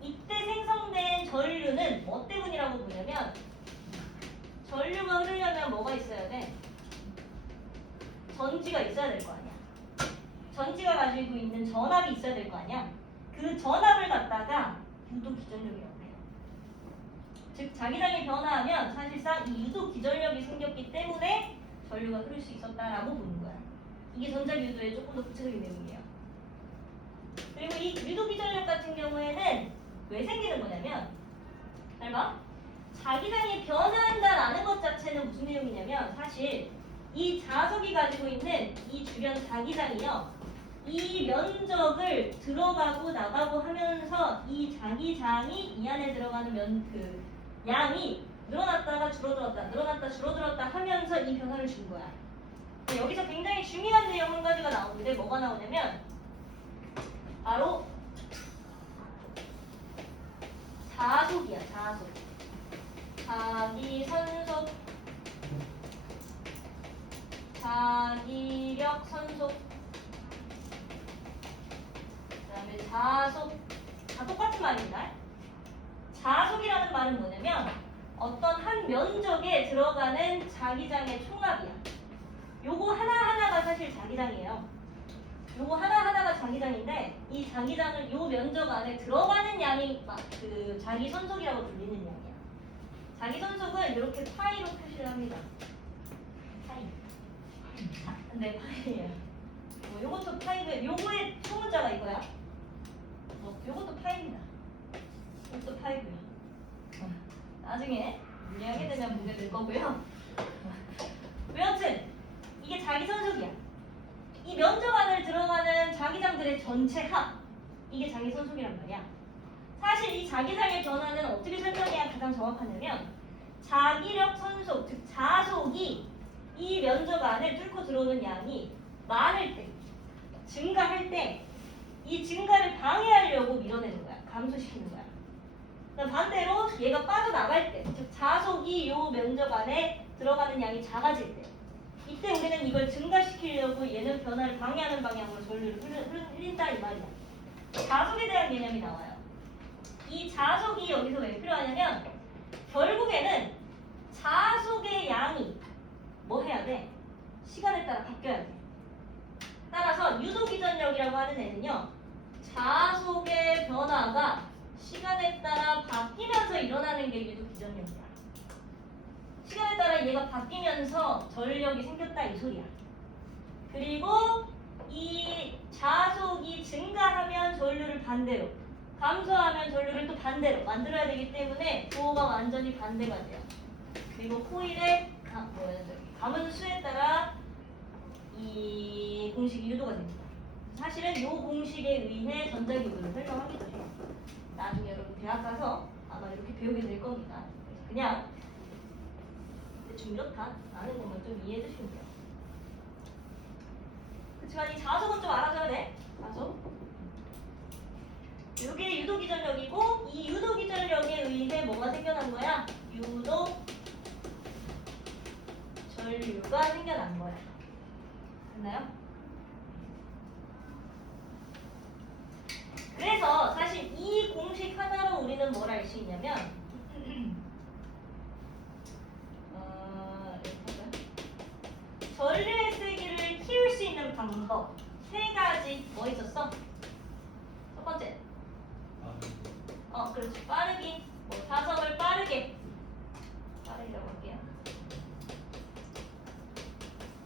이때 생성된 전류는 뭐 때문이라고 보냐면 전류가 흐르려면 뭐가 있어야 돼? 전지가 있어야 될 거 아니야. 전지가 가지고 있는 전압이 있어야 될 거 아니야. 그 전압을 갖다가 유도 기전력이라고 해요. 즉 자기장이 변화하면 사실상 이 유도 기전력이 생겼기 때문에 전류가 흐를 수 있었다라고 보는 거야. 이게 전자유도의 조금 더 구체적인 내용이에요. 그리고 이 유도 기전력 같은 경우에는 왜 생기는 거냐면 잘 봐. 자기장이 변화한다라는 것 자체는 무슨 내용이냐면 사실 이 자석이 가지고 있는 이 주변 자기장이요. 이 면적을 들어가고 나가고 하면서 이 자기장이 이 안에 들어가는 양이 늘어났다가 줄어들었다, 늘어났다 줄어들었다 하면서 이 변화를 준 거야. 여기서 굉장히 중요한 내용 한 가지가 나오는데 뭐가 나오냐면 바로 자속이야, 자속. 자기선속, 자기력 선속, 그 다음에 자속. 다 똑같은 말입니다. 자속이라는 말은 뭐냐면 어떤 한 면적에 들어가는 자기장의 총합이야. 요거 하나하나가 사실 자기장이에요. 요거 하나하나가 자기장인데 이 자기장을 요 면적 안에 들어가는 양이 그 자기선속이라고 불리는 양이야. 자기선속은 이렇게 파이로 표시를 합니다. 파이. 자, 네, 파이예요. 요것도 파이고 요거의 소문자가 이거야. 요것도 파이입니다. 이것도 파이고요. 나중에 문의하게 되면 보게 될 거고요. 여하튼 이게 자기선속이야. 이 면적 안에 들어가는 자기장들의 전체 합, 이게 자기선속이란 말이야. 사실 이 자기장의 변화는 어떻게 설명해야 가장 정확하냐면 자기력 선속, 즉 자속이 이 면적 안에 뚫고 들어오는 양이 많을 때, 증가할 때 이 증가를 방해하려고 밀어내는 거야. 감소시키는 거야. 그럼 반대로 얘가 빠져나갈 때, 즉 자속이 요 면적 안에 들어가는 양이 작아질 때, 이때 우리는 이걸 증가시키려고 얘는 변화를 방해하는 방향으로 전류를 흘린다 이 말이야. 자속에 대한 개념이 나와요. 이 자속이 여기서 왜 필요하냐면 결국에는 자속의 양이 뭐 해야 돼? 시간에 따라 바뀌어야 돼. 따라서 유도기전력이라고 하는 애는요, 자속의 변화가 시간에 따라 바뀌면서 일어나는 게 유도기전력이야. 시간에 따라 얘가 바뀌면서 전력이 생겼다 이 소리야. 그리고 이 자속이 증가하면 전류를 반대로, 감소하면 전류를 또 반대로 만들어야 되기 때문에 부호가 완전히 반대가 돼요. 그리고 코일의 가문수에 따라 이 공식이 유도가 됩니다. 사실은 이 공식에 의해 전자기구를 설명하기도 해요. 나중에 여러분 대학 가서 아마 이렇게 배우게 될 겁니다. 그래서 그냥 대충 이렇다 라는 것만 좀 이해해 주시면 돼요. 그렇지만 이 자속은 좀 알아줘야 돼. 자속. 이게 유도기전력이고 이 유도기전력에 의해 뭐가 생겨난 거야? 유도 전류가 생겨난 거야. 됐나요? 그래서 사실 이 공식 하나로 우리는 뭘 알 수 있냐면 전류의 세기를 키울 수 있는 방법 세 가지 뭐 있었어? 첫 번째 그렇지 빠르기 뭐 자석을 빠르게 빠르기라고 할게요.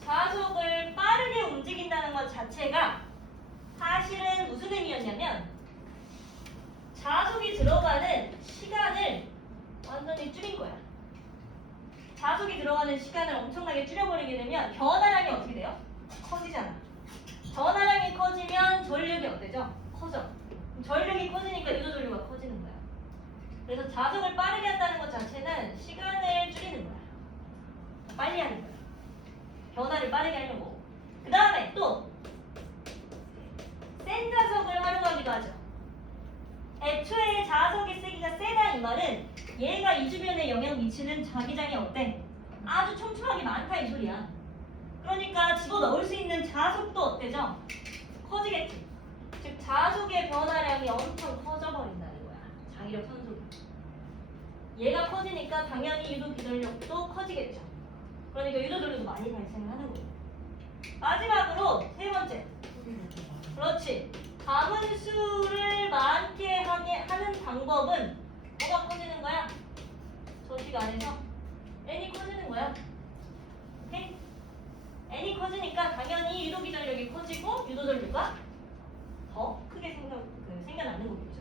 자석을 빠르게 움직인다는 것 자체가 사실은 무슨 의미였냐면 자석이 들어가는 시간을 완전히 줄인 거야. 자석이 들어가는 시간을 엄청나게 줄여버리게 되면 변화량이 어떻게 돼요? 커지잖아. 변화량이 커지면 전력이 어때죠? 커져. 전력이 커지니까 유도 전류가 커지는 거야. 그래서 자석을 빠르게 한다는 것 자체는 시간을 줄이는 거야. 빨리 하는 거야. 변화를 빠르게 하려고. 그 다음에 또 센 자석을 활용하기도 하죠. 애초에 자석의 세기가 세다 이 말은 얘가 이 주변에 영향 미치는 자기장이 어때? 아주 촘촘하게 많다 이 소리야. 그러니까 집어넣을 수 있는 자석도 어때죠? 커지겠지. 즉 자석의 변화량이 엄청 커져버린다는 거야. 장기력 선속이. 얘가 커지니까 당연히 유도 기전력도 커지겠죠. 그러니까 유도 전류도 많이 발생을 하는 거예요. 마지막으로 세 번째. 그렇지. 가문수를 많게 하는 방법은 뭐가 커지는 거야? 저식 안에서 n이 커지는 거야. 오케이? n이 커지니까 당연히 유도 기전력이 커지고 유도 전류가 더 크게 생겨나는 거겠죠.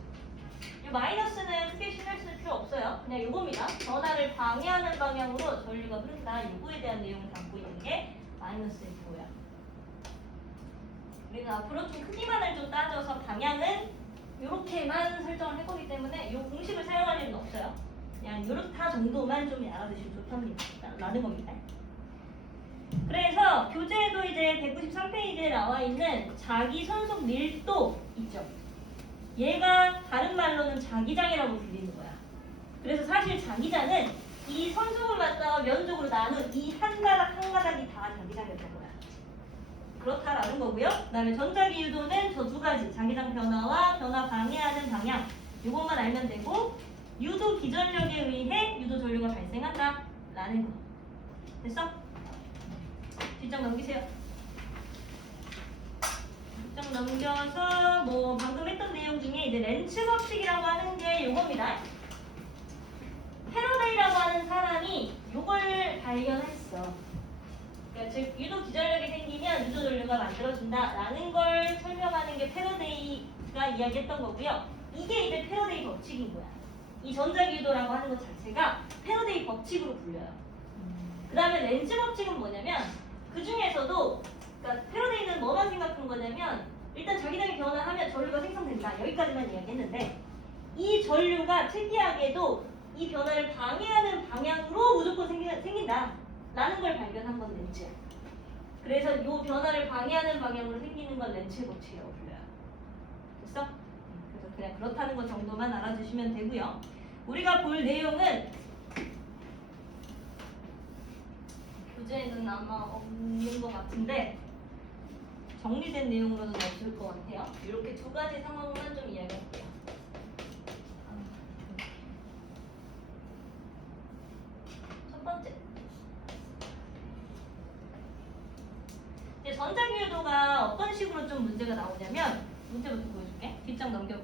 이 마이너스는 크게 신경 쓸 필요 없어요. 그냥 이겁니다. 변화를 방해하는 방향으로 전류가 흐른다. 이거에 대한 내용을 담고 있는 게 마이너스의 부호야. 우리는 앞으로 좀 크기만을 좀 따져서 방향은 이렇게만 설정을 할 거기 때문에 이 공식을 사용할 일은 없어요. 그냥 이렇다 정도만 좀 알아두시면 좋답니다. 라는 겁니다. 그래서 교재에도 이제 193페이지에 나와 있는 자기 선속 밀도 있죠. 얘가 다른 말로는 자기장이라고 불리는 거야. 그래서 사실 자기장은 이 선속을 갖다가 면적으로 나눈 이 한 가닥 한 가닥이 다 자기장이었던 거야. 그렇다라는 거고요. 그 다음에 전자기 유도는 저 두 가지 자기장 변화와 변화 방해하는 방향 이것만 알면 되고 유도 기전력에 의해 유도 전류가 발생한다 라는 거. 됐어? 뒷장 넘기세요. 뒷장 넘겨서 뭐 방금 했던 내용 중에 이제 렌츠 법칙이라고 하는 게 요겁니다. 패러데이라고 하는 사람이 요걸 발견했어. 그러니까 즉 유도 기전력이 생기면 유도 전류가 만들어진다라는 걸 설명하는 게 패러데이가 이야기했던 거고요. 이게 이제 패러데이 법칙인 거야. 이 전자기 유도라고 하는 것 자체가 패러데이 법칙으로 불려요. 그 다음에 렌츠 법칙은 뭐냐면 그 중에서도 그러니까 패러데이는 뭐만 생각한 거냐면 일단 자기장이 변화하면 전류가 생성된다. 여기까지만 이야기했는데 이 전류가 특이하게도 이 변화를 방해하는 방향으로 무조건 생긴다. 라는 걸 발견한 건 렌츠야. 그래서 이 변화를 방해하는 방향으로 생기는 건 렌츠 법칙이라고 불려요. 됐어? 그래서 그냥 그렇다는 것 정도만 알아주시면 되고요. 우리가 볼 내용은 교재에는 아마 없는 것 같은데 정리된 내용으로는 없을 것 같아요. 이렇게 두 가지 상황만 좀 이야기할게요. 첫 번째, 이제 전자기유도가 어떤 식으로 좀 문제가 나오냐면 문제부터 보여줄게. 뒷장 넘겨.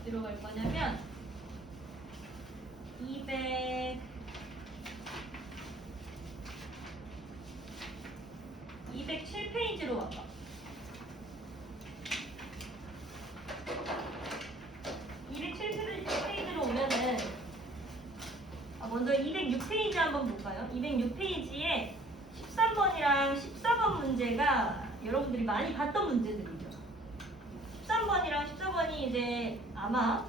어디로 갈 거냐면 207페이지로 와봐. 207페이지로 오면은 먼저 206페이지 한번 볼까요? 206페이지에 13번이랑 14번 문제가 여러분들이 많이 봤던 문제들이죠. 13번이랑 14번이 이제 아마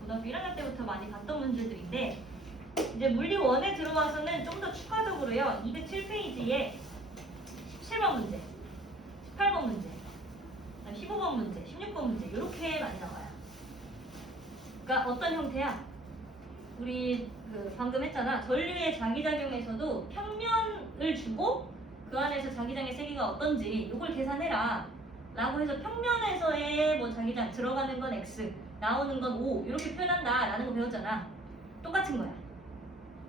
고등학교 1학년 때부터 많이 봤던 문제들인데 이제 물리 1에 들어와서는 좀 더 추가적으로요. 207페이지에 17번 문제, 18번 문제, 15번 문제, 16번 문제 이렇게 많이 나와요. 그러니까 어떤 형태야? 우리 방금 했잖아. 전류의 자기작용에서도 평면을 주고 그 안에서 자기장의 세기가 어떤지 이걸 계산해라 라고 해서 평면에서의 뭐 자기장 들어가는 건 X, 나오는 건 O 이렇게 표현한다 라는 거 배웠잖아. 똑같은 거야.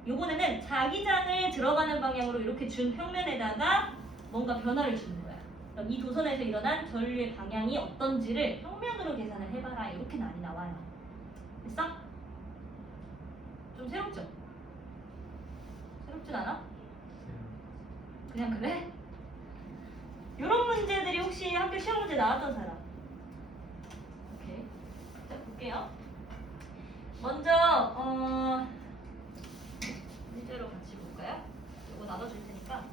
요번에는 자기장을 들어가는 방향으로 이렇게 준 평면에다가 뭔가 변화를 주는 거야. 그럼 이 도선에서 일어난 전류의 방향이 어떤지를 평면으로 계산을 해봐라. 이렇게 많이 나와요. 됐어? 좀 새롭죠? 새롭진 않아? 그냥 그래? 이런 문제들이 혹시 학교 시험 문제 나왔던 사람? 오케이. 자, 볼게요. 먼저 문제로 같이 볼까요? 이거 나눠줄 테니까.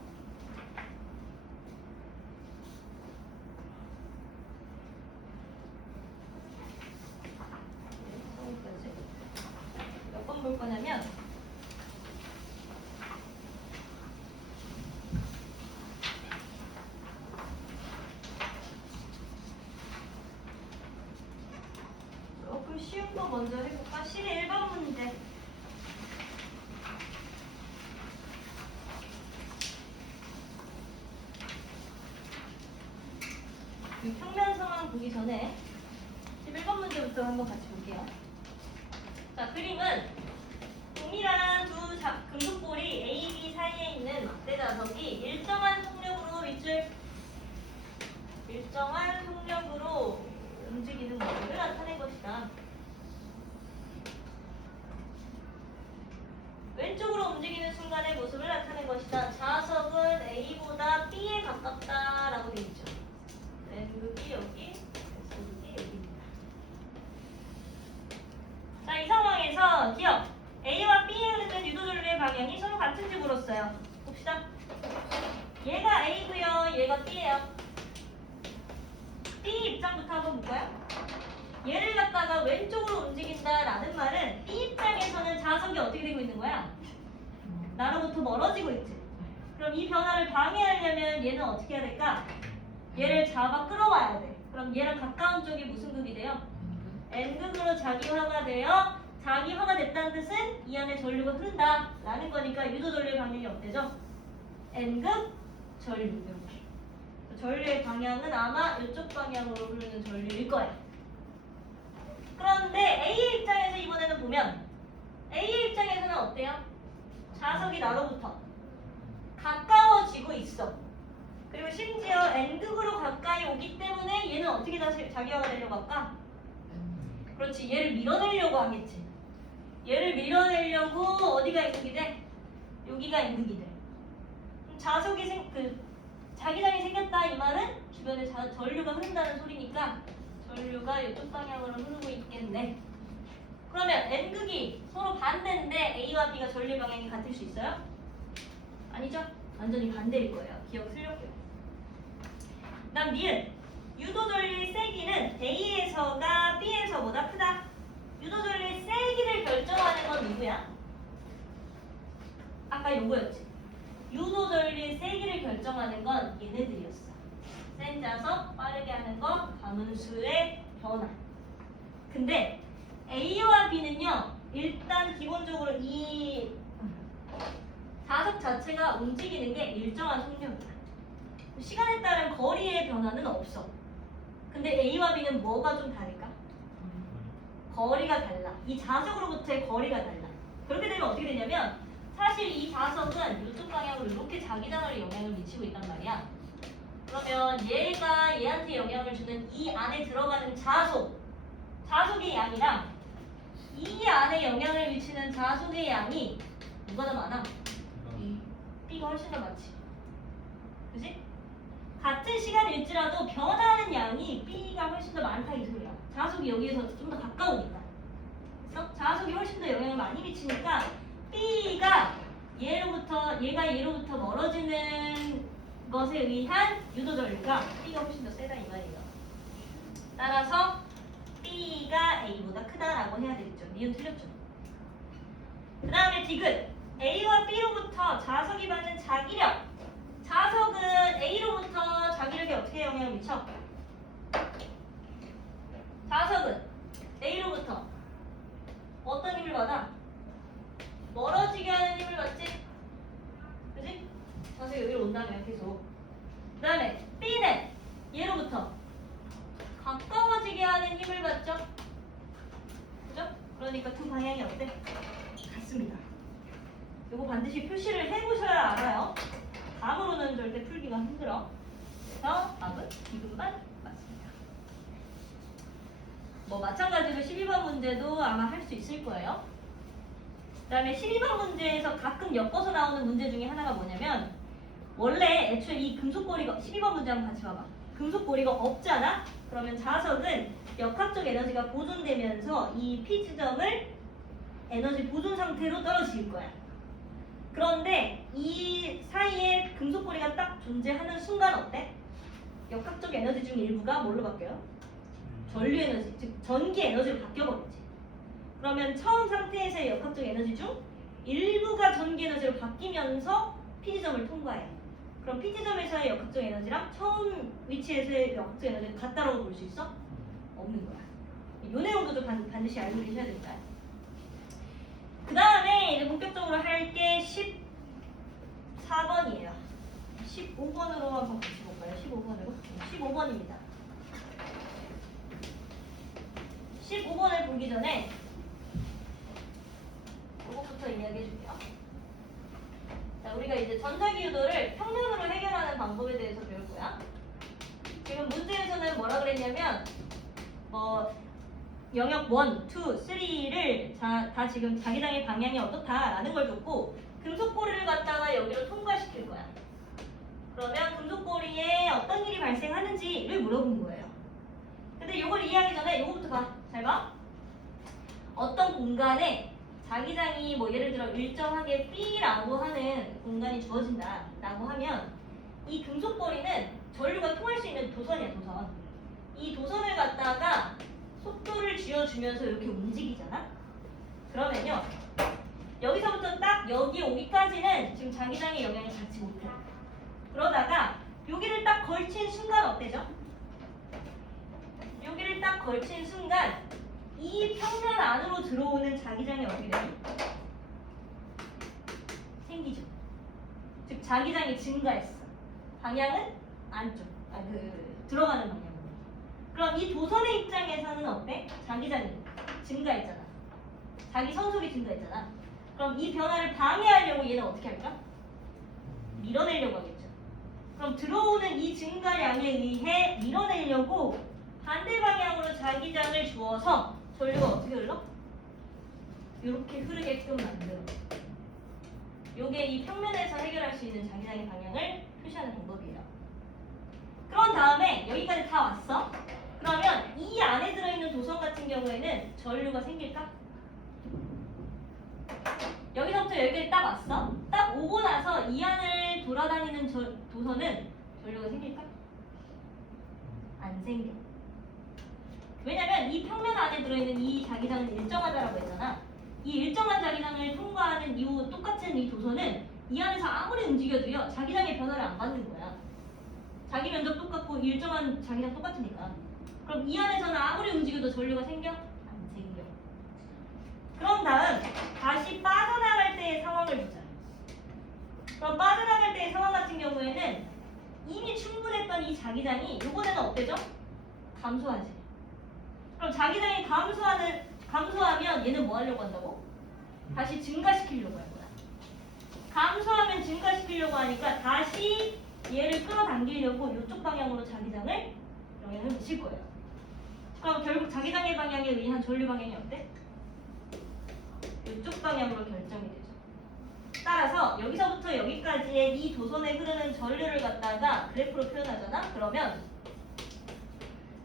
몇 번 볼 거냐면 조금 쉬운 거 먼저 해볼까? 11번 문제. 이 평면 상황 보기 전에 11번 문제부터 한번 같이 볼게요. 자, 그림은 동일한 두 금속볼이 A, B 사이에 있는 막대 자석이 일정한 속력으로 움직이는 모습을 나타낸 것이다. 왼쪽으로 움직이는 순간의 모습을 나타낸 것이다. 자석은 A보다 B에 가깝다라고 되어 있죠. N극이 여기, S극이 여기입니다. 자, 이 상황에서 기억! A와 B에 흐르는 유도전류의 방향이 서로 같은지 물었어요. 봅시다. 얘가 A고요, 얘가 B예요. B 입장부터 한번 볼까요? 얘를 갖다가 왼쪽으로 움직인다라는 말은 B 입장에서는 자석이 어떻게 되고 있는 거야? 나로부터 멀어지고 있지. 그럼 이 변화를 방해하려면 얘는 어떻게 해야 될까? 얘를 잡아 끌어와야 돼. 그럼 얘랑 가까운 쪽이 무슨 극이 돼요? N극으로 자기화가 되어 자기화가 됐다는 뜻은 이 안에 전류가 흐른다 라는 거니까 유도 전류의 방향이 어때죠? N극 전류 이렇게. 전류의 방향은 아마 이쪽 방향으로 흐르는 전류일 거야. 그런데 A의 입장에서 이번에는 보면 A의 입장에서는 어때요? 자석이 나로부터 가까워지고 있어. 그리고 심지어 N극으로 가까이 오기 때문에 얘는 어떻게 자기화가 되려고 할까? 그렇지, 얘를 밀어내려고 하겠지. 얘를 밀어내려고 어디가 N극이 돼? 여기가 N극이 돼. 자석이 자기장이 생겼다 이 말은 주변에 전류가 흐른다는 소리니까 전류가 이쪽 방향으로 흐르고 있겠네. 그러면 N극이 서로 반대인데 A와 B가 전류 방향이 같을 수 있어요? 아니죠? 완전히 반대일 거예요. 기억 틀렸고요. 그다음 니은 유도 전류의 세기는 A에서가 B에서보다 크다. 유도 전류의 세기를 결정하는 건 누구야? 아까 요거였지. 유도 전류의 세기를 결정하는 건 얘네들이었어. 센 자석 빠르게 하는 거 가문수의 변화. 근데 A와 B는요 일단 기본적으로 이 자석 자체가 움직이는 게 일정한 속력이야. 시간에 따른 거리의 변화는 없어. 근데 A와 B는 뭐가 좀 다를까? 거리가 달라. 이 자석으로부터의 거리가 달라. 그렇게 되면 어떻게 되냐면 사실 이 자석은 이쪽 방향으로 이렇게 자기장으로 영향을 미치고 있단 말이야. 그러면 얘가 얘한테 영향을 주는 이 안에 들어가는 자석의 양이랑 이 안에 영향을 미치는 자석의 양이 누가 더 많아? B가 훨씬 더 많지. 그지? 같은 시간일지라도 변하는 양이 B가 훨씬 더 많다 이 소리야. 자석이 여기에서 좀 더 가까우니까. 그래서 자석이 훨씬 더 영향을 많이 미치니까 B가 얘가 얘로부터 멀어지는 것에 의한 유도전류가 B가 훨씬 더 세다 이 말이에요. 따라서 B가 A보다 크다라고 해야 되겠죠. 니은 틀렸죠. 그 다음에 디귿. A와 B로부터 자석이 받는 자기력. 자석은 A로부터 자기력에 어떻게 영향을 미쳐? 자석은 A로부터 어떤 힘을 받아? 멀어지게 하는 힘을 받지? 그지? 자석이 여기로 온다면 계속. 그 다음에 B는 얘로부터 가까워지게 하는 힘을 받죠? 그죠? 그러니까 두 방향이 어때? 같습니다. 이거 반드시 표시를 해보셔야 알아요. 감으로는 절대 풀기가 힘들어. 그래서 답은 디귿만 맞습니다. 뭐 마찬가지로 12번 문제도 아마 할 수 있을 거예요. 그 다음에 12번 문제에서 가끔 엮어서 나오는 문제 중에 하나가 뭐냐면 원래 애초에 이 금속고리가 12번 문제 한번 같이 봐봐. 금속고리가 없잖아? 그러면 자석은 역학적 에너지가 보존되면서 이 P지점을 에너지 보존 상태로 떨어질 거야. 그런데 이 사이에 금속고리가 딱 존재하는 순간 어때? 역학적 에너지 중 일부가 뭘로 바뀌어요? 전류 에너지, 즉 전기 에너지로 바뀌어버리지. 그러면 처음 상태에서의 역학적 에너지 중 일부가 전기 에너지로 바뀌면서 P지점을 통과해. 그럼 P지점에서의 역학적 에너지랑 처음 위치에서의 역학적 에너지가 같다라고 볼 수 있어? 없는 거야. 이 내용도 좀 반드시 알고 계셔야 됩니다. 그 다음에 이제 본격적으로 할 게 14번이에요. 15번으로 한번 같이 볼까요? 15번으로? 15번입니다. 15번을 보기 전에 이것부터 이야기해 줄게요. 자, 우리가 이제 전자기유도를 평면으로 해결하는 방법에 대해서 배울 거야. 지금 문제에서는 뭐라 그랬냐면 영역 1, 2, 3를 다 지금 자기장의 방향이 어떻다라는 걸 줬고 금속고리를 갖다가 여기로 통과시킬 거야. 그러면 금속고리에 어떤 일이 발생하는지를 물어본 거예요. 근데 이걸 이해하기 전에 이거부터 봐. 잘 봐. 어떤 공간에 자기장이 뭐 예를 들어 일정하게 B라고 하는 공간이 주어진다라고 하면 이 금속고리는 전류가 통할 수 있는 도선이야, 도선. 이 도선을 갖다가 속도를 쥐어주면서 이렇게 움직이잖아? 그러면요. 여기서부터 딱 여기 오기까지는 지금 자기장의 영향을 받지 못해. 그러다가 여기를 딱 걸친 순간 어때죠? 여기를 딱 걸친 순간 이 평면 안으로 들어오는 자기장이 어떻게 되죠? 생기죠. 즉 자기장이 증가했어. 방향은 안쪽. 들어가는 방향. 그럼 이 도선의 입장에서는 어때? 자기장이 증가했잖아. 자기 선속이 증가했잖아. 그럼 이 변화를 방해하려고 얘는 어떻게 할까? 밀어내려고 하겠죠. 그럼 들어오는 이 증가량에 의해 밀어내려고 반대 방향으로 자기장을 주어서 전류가 어떻게 흘러? 이렇게 흐르게끔 만들어. 요게 이 평면에서 해결할 수 있는 자기장의 방향을 표시하는 방법이에요. 그런 다음에 여기까지 다 왔어. 그러면 이 안에 들어있는 도선 같은 경우에는 전류가 생길까? 여기서부터 여기까지 딱 왔어. 딱 오고 나서 이 안을 돌아다니는 도선은 전류가 생길까? 안 생겨. 왜냐면 이 평면 안에 들어있는 이 자기장은 일정하다라고 했잖아. 이 일정한 자기장을 통과하는 이 똑같은 이 도선은 이 안에서 아무리 움직여도요 자기장의 변화를 안 받는 거야. 자기 면적 똑같고 일정한 자기장 똑같으니까. 그럼 이 안에서는 아무리 움직여도 전류가 생겨? 안 생겨. 그럼 다음 다시 빠져나갈 때의 상황을 보자. 그럼 빠져나갈 때의 상황 같은 경우에는 이미 충분했던 이 자기장이 이번에는 어때죠? 감소하지. 그럼 자기장이 감소하면 얘는 뭐 하려고 한다고? 다시 증가시키려고 할 거야. 감소하면 증가시키려고 하니까 다시 얘를 끌어당기려고 이쪽 방향으로 자기장을 영향을 미칠 거예요. 그럼 결국 자기장의 방향에 의한 전류 방향이 어때? 이쪽 방향으로 결정이 되죠. 따라서 여기서부터 여기까지의 이 도선에 흐르는 전류를 갖다가 그래프로 표현하잖아? 그러면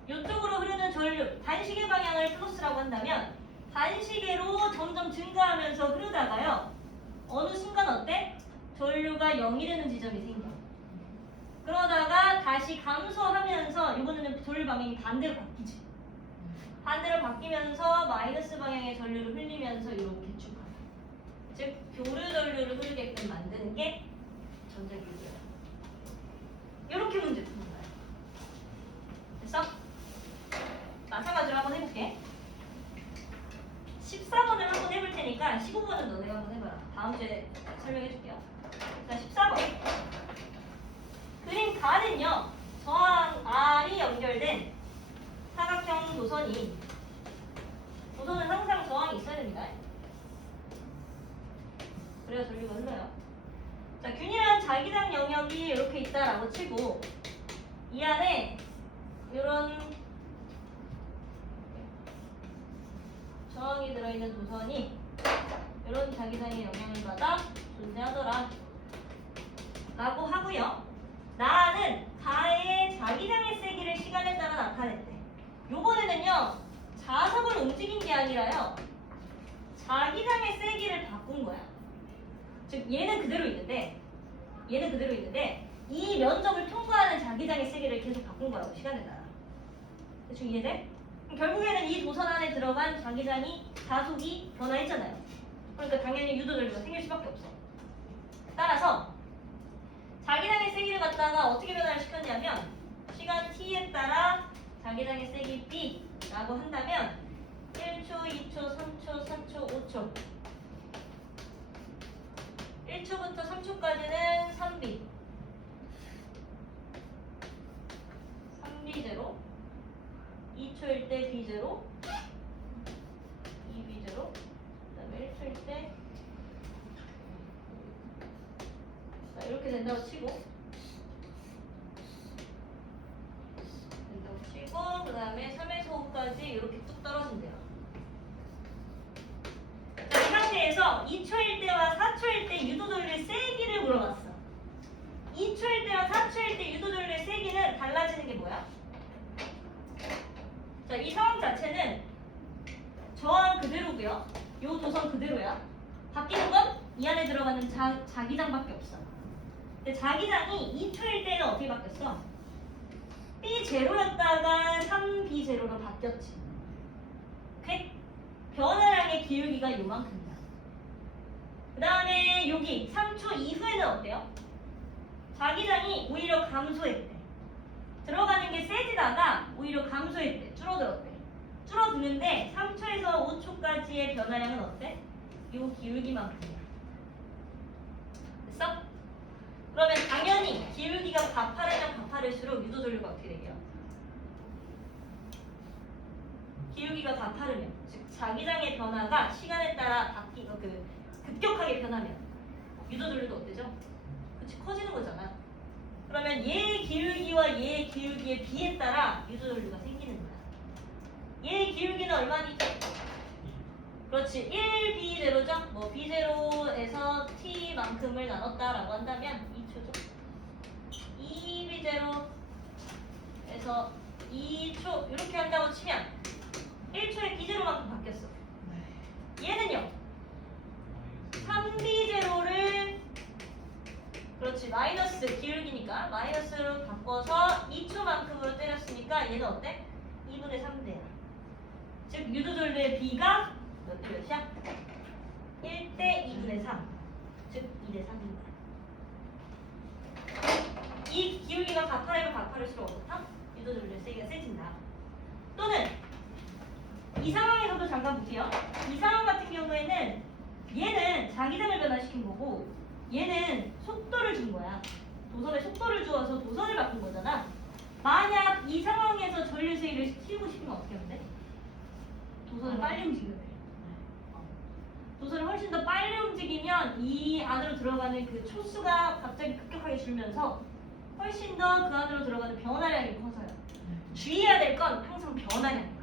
이쪽으로 흐르는 전류, 반시계 방향을 플러스라고 한다면 반시계로 점점 증가하면서 흐르다가요. 어느 순간 어때? 전류가 0이 되는 지점이 생겨. 그러다가 다시 감소하면서 이번에는 전류 방향이 반대로 바뀌지. 반대로 바뀌면서 마이너스 방향의 전류를 흘리면서 이렇게 쭉 가요. 즉 교류 전류를 흐르게끔 만드는 게 전자기울기예요. 이렇게 문제 푸는 거예요. 됐어? 마찬가지로 한번 해볼게. 14번을 한번 해볼 테니까 15번은 너네가 한번 해봐라. 다음 주에 설명해줄게요. 자, 14번. 그림 가는요. 저항 R이 연결된 사각형 도선은 항상 저항이 있어야 됩니다. 그래야 전류가 흘러요. 자, 균일한 자기장 영역이 이렇게 있다라고 치고 이 안에 이런 저항이 들어있는 도선이 이런 자기장의 영향을 받아 존재하더라 라고 하고요. 나는 가의 자기장의 세기를 시간에 따라 나타냈대. 요번에는요 자석을 움직인 게 아니라요 자기장의 세기를 바꾼 거야. 즉 얘는 그대로 있는데 이 면적을 통과하는 자기장의 세기를 계속 바꾼 거라고. 시간에 따라. 대충 이해돼? 그럼 결국에는 이 도선 안에 들어간 자기장이 자속이 변화했잖아요. 그러니까 당연히 유도전류가 생길 수밖에 없어. 따라서 자기장의 세기를 갖다가 어떻게 변화를 시켰냐면 시간 t에 따라 자기장의 세기 b라고 한다면 1초, 2초, 3초, 4초, 5초 1초부터 3초까지는 3b 3b0 2초일 때 b0 2b0 그 다음에 1초일 때 자, 이렇게 된다고 치고 그 다음에 3에서 5까지 이렇게 뚝 떨어진대요. 자, 이 상태에서 2초일 때와 4초일 때 유도전류의 세기를 물어봤어. 2초일 때와 4초일 때 유도전류의 세기는 달라지는 게 뭐야? 자, 이 상황 자체는 저항 그대로고요. 이 도선 그대로야. 바뀌는 건 이 안에 들어가는 자기장밖에 없어. 근데 자기장이 2초일 때는 어떻게 바뀌었어? B0였다가 3B0로 바뀌었지. 오케이? 변화량의 기울기가 요만큼이야. 그 다음에 여기 3초 이후에는 어때요? 자기장이 오히려 감소했대. 들어가는 게 세지다가 오히려 감소했대. 줄어들었대. 줄어드는데 3초에서 5초까지의 변화량은 어때? 요 기울기만큼이야. 됐어? 그러면 당연히 기울기가 가파르면 가파를수록 유도전류가 어떻게 되게요? 기울기가 가파르면, 즉 자기장의 변화가 시간에 따라 급격하게 변하면 유도전류도 어때죠? 그치, 커지는 거잖아. 그러면 얘의 기울기와 얘의 기울기의 비에 따라 유도전류가 생기는 거야. 얘의 기울기는 얼마니? 그렇지, 1B0죠? 뭐 B0에서 T만큼을 나눴다라고 한다면 2초죠? 2B0에서 2초 이렇게 한다고 치면 1초에 B0만큼 바뀌었어. 얘는요? 3B0를 그렇지, 마이너스 기울기니까 마이너스로 바꿔서 2초만큼으로 때렸으니까 얘는 어때? 2분의 3대야. 즉 유도전류의 B가 몇 대 몇이야? 1대 2분의 3. 즉 2대 3입니다. 이 기울 기울기가 가파르면 가파를수록 어떻다? 유도 전류 세기가 세진다. 또는 이 상황에서도 잠깐 볼게요. 이 상황 같은 경우에는 얘는 자기장을 변화시킨 거고 얘는 속도를 준 거야. 도선에 속도를 주어서 도선을 바꾼 거잖아. 만약 이 상황에서 전류 세기를 키우고 싶으면 어떻게 하면 돼? 도선을 빨리 움직여야 돼. 도선을 훨씬 더 빨리 움직이면 이 안으로 들어가는 그 초수가 갑자기 급격하게 줄면서 훨씬 더 그 안으로 들어가는 변화량이 커서요. 주의해야 될 건 항상 변화량이야.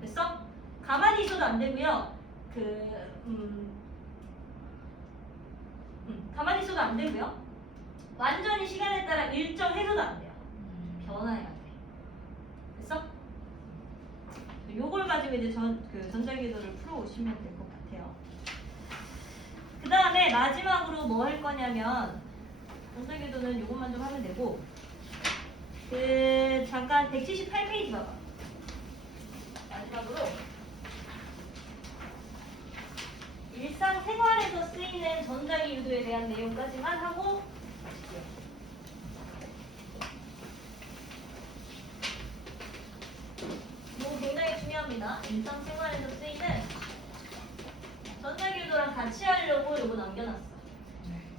됐어? 가만히 있어도 안 되고요. 가만히 있어도 안 되고요. 완전히 시간에 따라 일정해서도 안 돼요. 변화해야 돼. 됐어? 요걸 가지고 이제 전자기도를 풀어오시면 될 것 같아요. 그 다음에 마지막으로 뭐 할 거냐면 전자기도는 요것만 좀 하면 되고 잠깐 178페이지 봐봐. 마지막으로 일상생활에서 쓰이는 전자기유도에 대한 내용까지만 하고 마칠게요. 이거 굉장히 중요합니다. 일상생활에서 쓰이는 전자기유도랑 같이 하려고 이거 남겨놨어.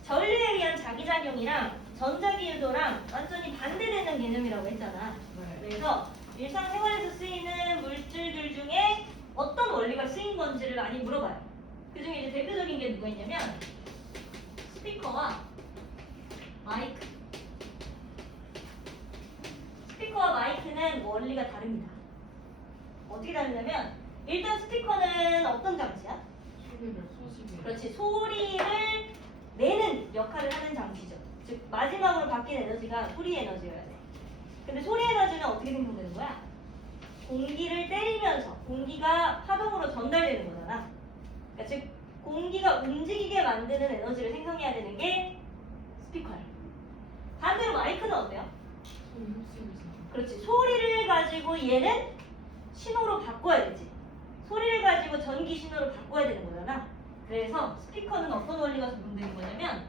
전류에 의한 자기작용이랑 전자기유도랑 완전히 반대되는 개념이라고 했잖아. 그래서 일상생활에서 쓰이는 물질들 중에 어떤 원리가 쓰인 건지를 많이 물어봐요. 그 중에 이제 대표적인 게 누가 있냐면 스피커와 마이크. 스피커와 마이크는 원리가 다릅니다. 어떻게 다르냐면 일단 스피커는 어떤 장치야? 그렇지, 소리를 내는 역할을 하는 장치죠. 즉 마지막으로 바뀐 에너지가 소리 에너지여야 돼. 근데 소리 에너지는 어떻게 생성되는 거야? 공기를 때리면서 공기가 파동으로 전달되는 거잖아. 그러니까 즉 공기가 움직이게 만드는 에너지를 생성해야 되는 게 스피커야. 반대로 마이크는 어때요? 그렇지, 소리를 가지고 얘는 신호로 바꿔야 되지. 소리를 가지고 전기 신호로 바꿔야 되는 거잖아. 그래서 스피커는 어떤 원리가 적용되는 거냐면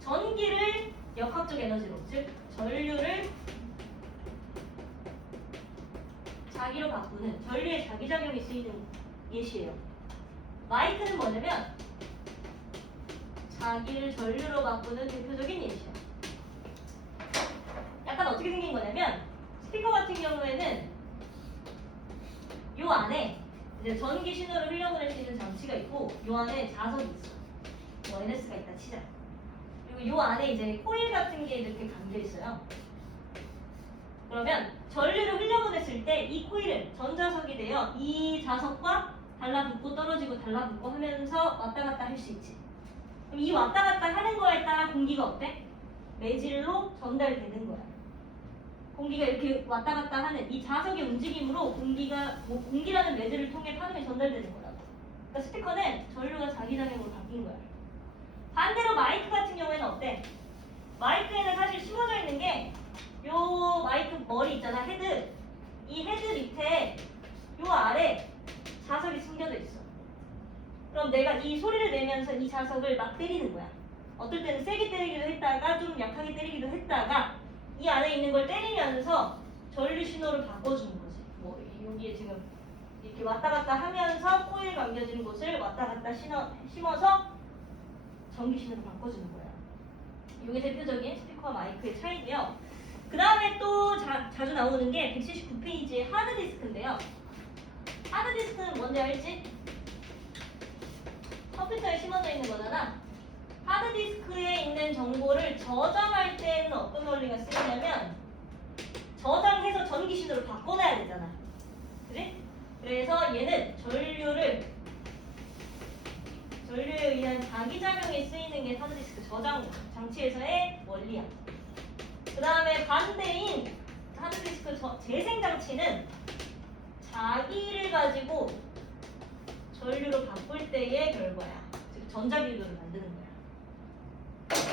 전기를 역학적 에너지로, 즉 전류를 자기로 바꾸는 전류의 자기작용이 쓰이는 예시예요. 마이크는 뭐냐면 자기를 전류로 바꾸는 대표적인 예시야. 약간 어떻게 생긴 거냐면 스피커 같은 경우에는 요 안에 이제 전기 신호를 흘려보낼 수 있는 장치가 있고 요 안에 자석이 있어. 뭐 NS가 있다 치자. 그리고 요 안에 이제 코일 같은 게 이렇게 감겨 있어요. 그러면 전류를 흘려보냈을 때 이 코일은 전자석이 되어 이 자석과 달라붙고 떨어지고 달라붙고 하면서 왔다 갔다 할 수 있지. 그럼 이 왔다 갔다 하는 거에 따라 공기가 어때? 매질로 전달되는 거야. 공기가 이렇게 왔다 갔다 하는 이 자석의 움직임으로 공기라는 매질을 통해 파동이 전달되는 거라고. 그러니까 스피커는 전류가 자기작용으로 바뀐 거야. 반대로 마이크 같은 경우에는 어때? 마이크에는 사실 심어져 있는 게 요 마이크 머리 있잖아, 헤드. 이 헤드 밑에 요 아래 자석이 숨겨져 있어. 그럼 내가 이 소리를 내면서 이 자석을 막 때리는 거야. 어떨 때는 세게 때리기도 했다가 좀 약하게 때리기도 했다가 이 안에 있는 걸 때리면서 전류 신호를 바꿔주는 거지. 뭐 여기에 지금 이렇게 왔다 갔다 하면서 코일 감겨진 곳을 왔다 갔다 심어서 전기 신호를 바꿔주는 거야. 이게 대표적인 스피커와 마이크의 차이고요. 그 다음에 또 자주 나오는 게 179페이지의 하드디스크인데요. 하드디스크는 뭔지 알지? 컴퓨터에 심어져 있는 거잖아. 하드디스크에 있는 정보를 저장할 때는 어떤 원리가 쓰이냐면 저장해서 전기 신호를 바꿔놔야 되잖아. 그래? 그래서 얘는 전류에 의한 자기작용이 쓰이는 게 하드디스크 저장 장치에서의 원리야. 그 다음에 반대인 하드디스크 재생 장치는 자기를 가지고 전류로 바꿀 때의 결과야. 즉 전자기유도를 만드는 거야.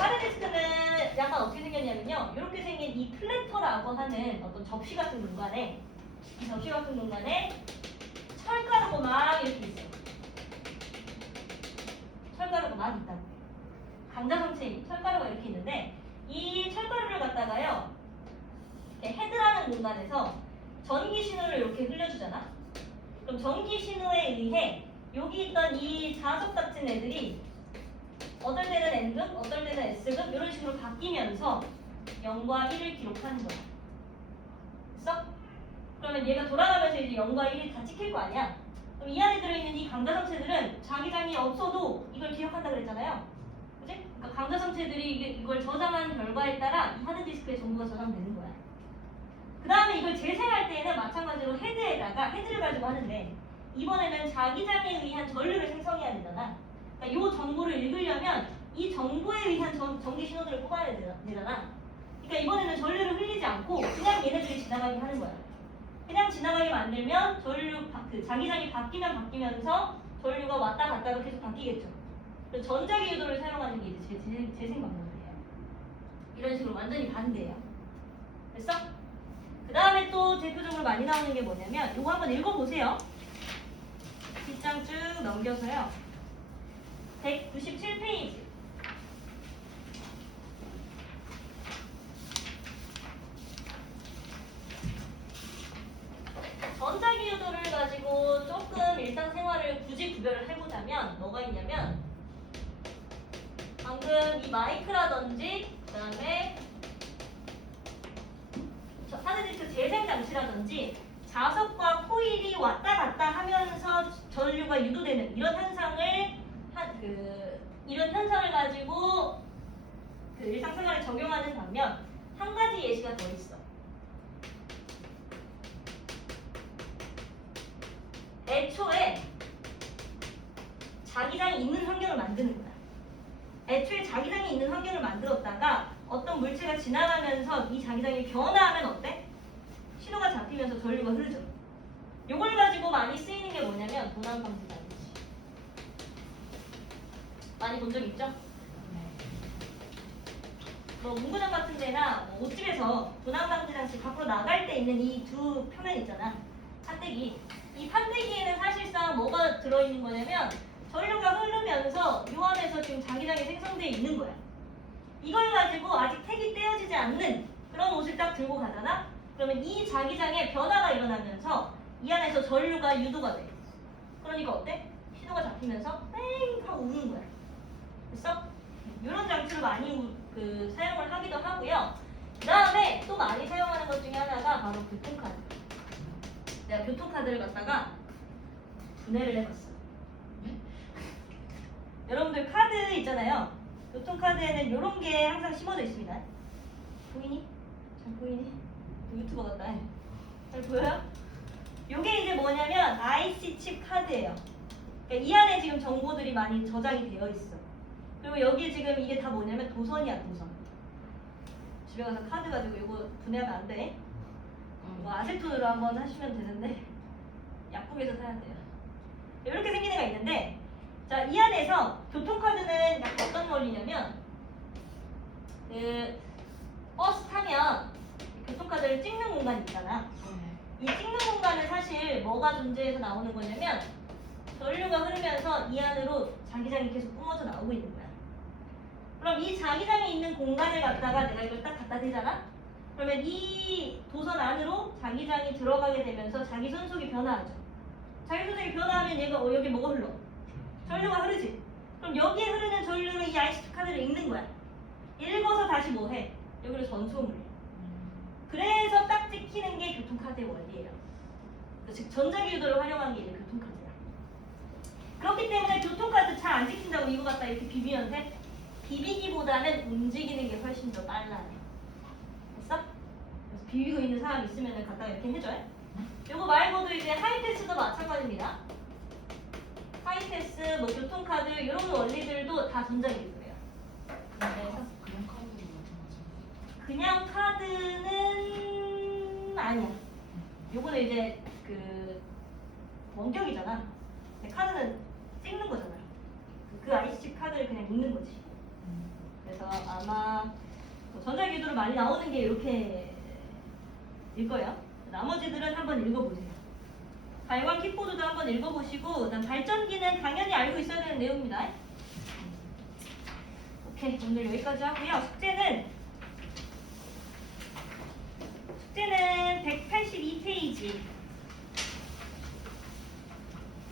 하드디스크는 약간 어떻게 생겼냐면요, 이렇게 생긴 이 플래터라고 하는 어떤 접시 같은 공간에, 이 접시 같은 공간에 철가루가 막 이렇게 있어. 철가루가 막 있다고. 강자 성체인 철가루가 이렇게 있는데 이 철가루를 갖다가요, 이렇게 헤드라는 공간에서 전기 신호를 이렇게 흘려주잖아. 그럼 전기 신호에 의해 여기 있던 이 자석 같은 애들이 어떨 때는 N급, 어떨 때는 S급 이런 식으로 바뀌면서 0과 1을 기록하는 거야. 됐어? 그러면 얘가 돌아가면서 이제 0과 1이 다 찍힐 거 아니야? 그럼 이 안에 들어있는 이 감자성체들은 자기장이 없어도 이걸 기억한다 그랬잖아요. 그치? 그러니까 감자성체들이 이걸 저장한 결과에 따라 이 하드디스크에 정보가 저장되는 거야. 그 다음에 이걸 재생할 때에는 마찬가지로 헤드를 가지고 하는데 이번에는 자기장에 의한 전류를 생성해야 되잖아. 그러니까 이 정보를 읽으려면 이 정보에 의한 전기 신호들을 뽑아야 되잖아. 그러니까 이번에는 전류를 흘리지 않고 그냥 얘네들이 지나가게 하는 거야. 그냥 지나가게 만들면 자기장이 바뀌면서 전류가 왔다 갔다가 계속 바뀌겠죠. 그래서 전자기 유도를 사용하는 게 이제 재생 방법이에요. 이런 식으로 완전히 반대예요. 됐어? 그 다음에 또 대표적으로 많이 나오는 게 뭐냐면 이거 한번 읽어보세요. 뒷장 쭉 넘겨서요. 197페이지. 전자기 유도를 가지고 조금 일상생활을 굳이 구별을 해보자면 뭐가 있냐면 방금 이 마이크라든지 그 다음에 하드디스크 재생장치라든지 자석과 코일이 왔다 갔다 하면서 전류가 유도되는 이런 현상을 가지고 일상생활에 적용하는 반면 한 가지 예시가 더 있어. 애초에 자기장이 있는 환경을 만드는 거야. 애초에 자기장이 있는 환경을 만들었다가 어떤 물체가 지나가면서 이 자기장이 변화하면 어때? 신호가 잡히면서 전류가 흐르죠. 요걸 가지고 많이 쓰이는 게 뭐냐면 도난 방지 장치. 많이 본 적 있죠? 뭐 문구점 같은 데나 뭐 옷집에서 도난 방지 장치 밖으로 나갈 때 있는 이 두 표면 있잖아. 판때기. 이 판때기에는 사실상 뭐가 들어있는 거냐면 전류가 흐르면서 요 안에서 지금 자기장이 생성되어 있는 거야. 이걸 가지고 아직 택이 떼어지지 않는 그런 옷을 딱 들고 가잖아? 그러면 이 자기장에 변화가 일어나면서 이 안에서 전류가 유도가 돼. 그러니까 어때? 신호가 잡히면서 뺑 하고 우는 거야. 됐어? 이런 장치로 많이 사용을 하기도 하고요. 그 다음에 또 많이 사용하는 것 중에 하나가 바로 교통카드. 내가 교통카드를 갖다가 분해를 해봤어. 여러분들 카드 있잖아요. 교통카드에는 이런 게 항상 심어져 있습니다. 보이니? 잘 보이니? 유튜버 같다. 잘 보여요? 요게 이제 뭐냐면 IC 칩 카드예요. 그러니까 이 안에 지금 정보들이 많이 저장이 되어 있어. 그리고 여기 지금 이게 다 뭐냐면 도선이야, 도선. 집에 가서 카드 가지고 이거 분해하면 안 돼. 뭐 아세톤으로 한번 하시면 되는데 약국에서 사야 돼요. 이렇게 생긴 애가 있는데, 자, 이 안에서 교통카드는 약간 어떤 원리냐면 버스 타면 교통카드를 찍는 공간이 있잖아. 이 찍는 공간은 사실 뭐가 존재해서 나오는 거냐면 전류가 흐르면서 이 안으로 자기장이 계속 뿜어져 나오고 있는 거야. 그럼 이 자기장이 있는 공간을 갖다가 내가 이걸 딱 갖다 대잖아? 그러면 이 도선 안으로 자기장이 들어가게 되면서 자기 손속이 변화하죠. 자기 손속이 변화하면 얘가 여기 뭐가 흘러? 전류가 흐르지? 그럼 여기에 흐르는 전류를 이 IC 카드를 읽는 거야. 읽어서 다시 뭐 해? 여기로 전송을 해. 그래서 딱 찍히는 게 교통카드의 원리예요. 즉 전자기 유도를 활용한 게 이제 교통카드야. 그렇기 때문에 교통카드 잘 안 찍힌다고 이거 갖다 이렇게 비비면 돼? 비비기보다는 움직이는 게 훨씬 더 빨라요. 됐어? 그래서 비비고 있는 사람 있으면 갖다 이렇게 해줘요. 요거 말고도 이제 하이패스도 마찬가지입니다. 하이패스, 뭐 교통카드 이런 원리들도 다 전자기 유도예요. 그래서 그냥 카드는 아니야. 요거는 이제 원격이잖아. 카드는 찍는 거잖아. 그 IC 카드를 그냥 읽는 거지. 그래서 아마 뭐 전자기 유도로 많이 나오는 게 이렇게 일 거예요. 나머지들은 한번 읽어보세요. 발광 키보드도 한번 읽어보시고, 그다음 발전기는 당연히 알고 있어야 되는 내용입니다. 오케이, 오늘 여기까지 하고요. 숙제는 숙제는 182페이지.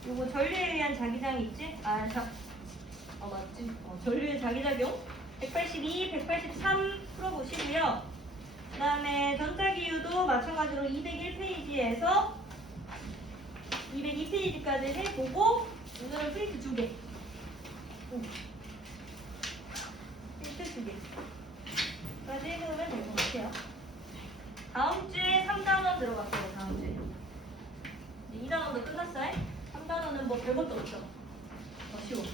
요거 전류에 의한 자기장이 있지? 맞지? 전류의 자기작용 182, 183 풀어보시고요. 그 다음에 전자기유도 마찬가지로 201페이지에서 202페이지까지 해보고 오늘은 프린트 2개. 프린트 2개까지 해보면 될 것 같아요. 다음 주에 3단원 들어갈게요. 다음 주에. 2단원도 끝났어요. 3단원은 뭐 별것도 없죠. 쉬워.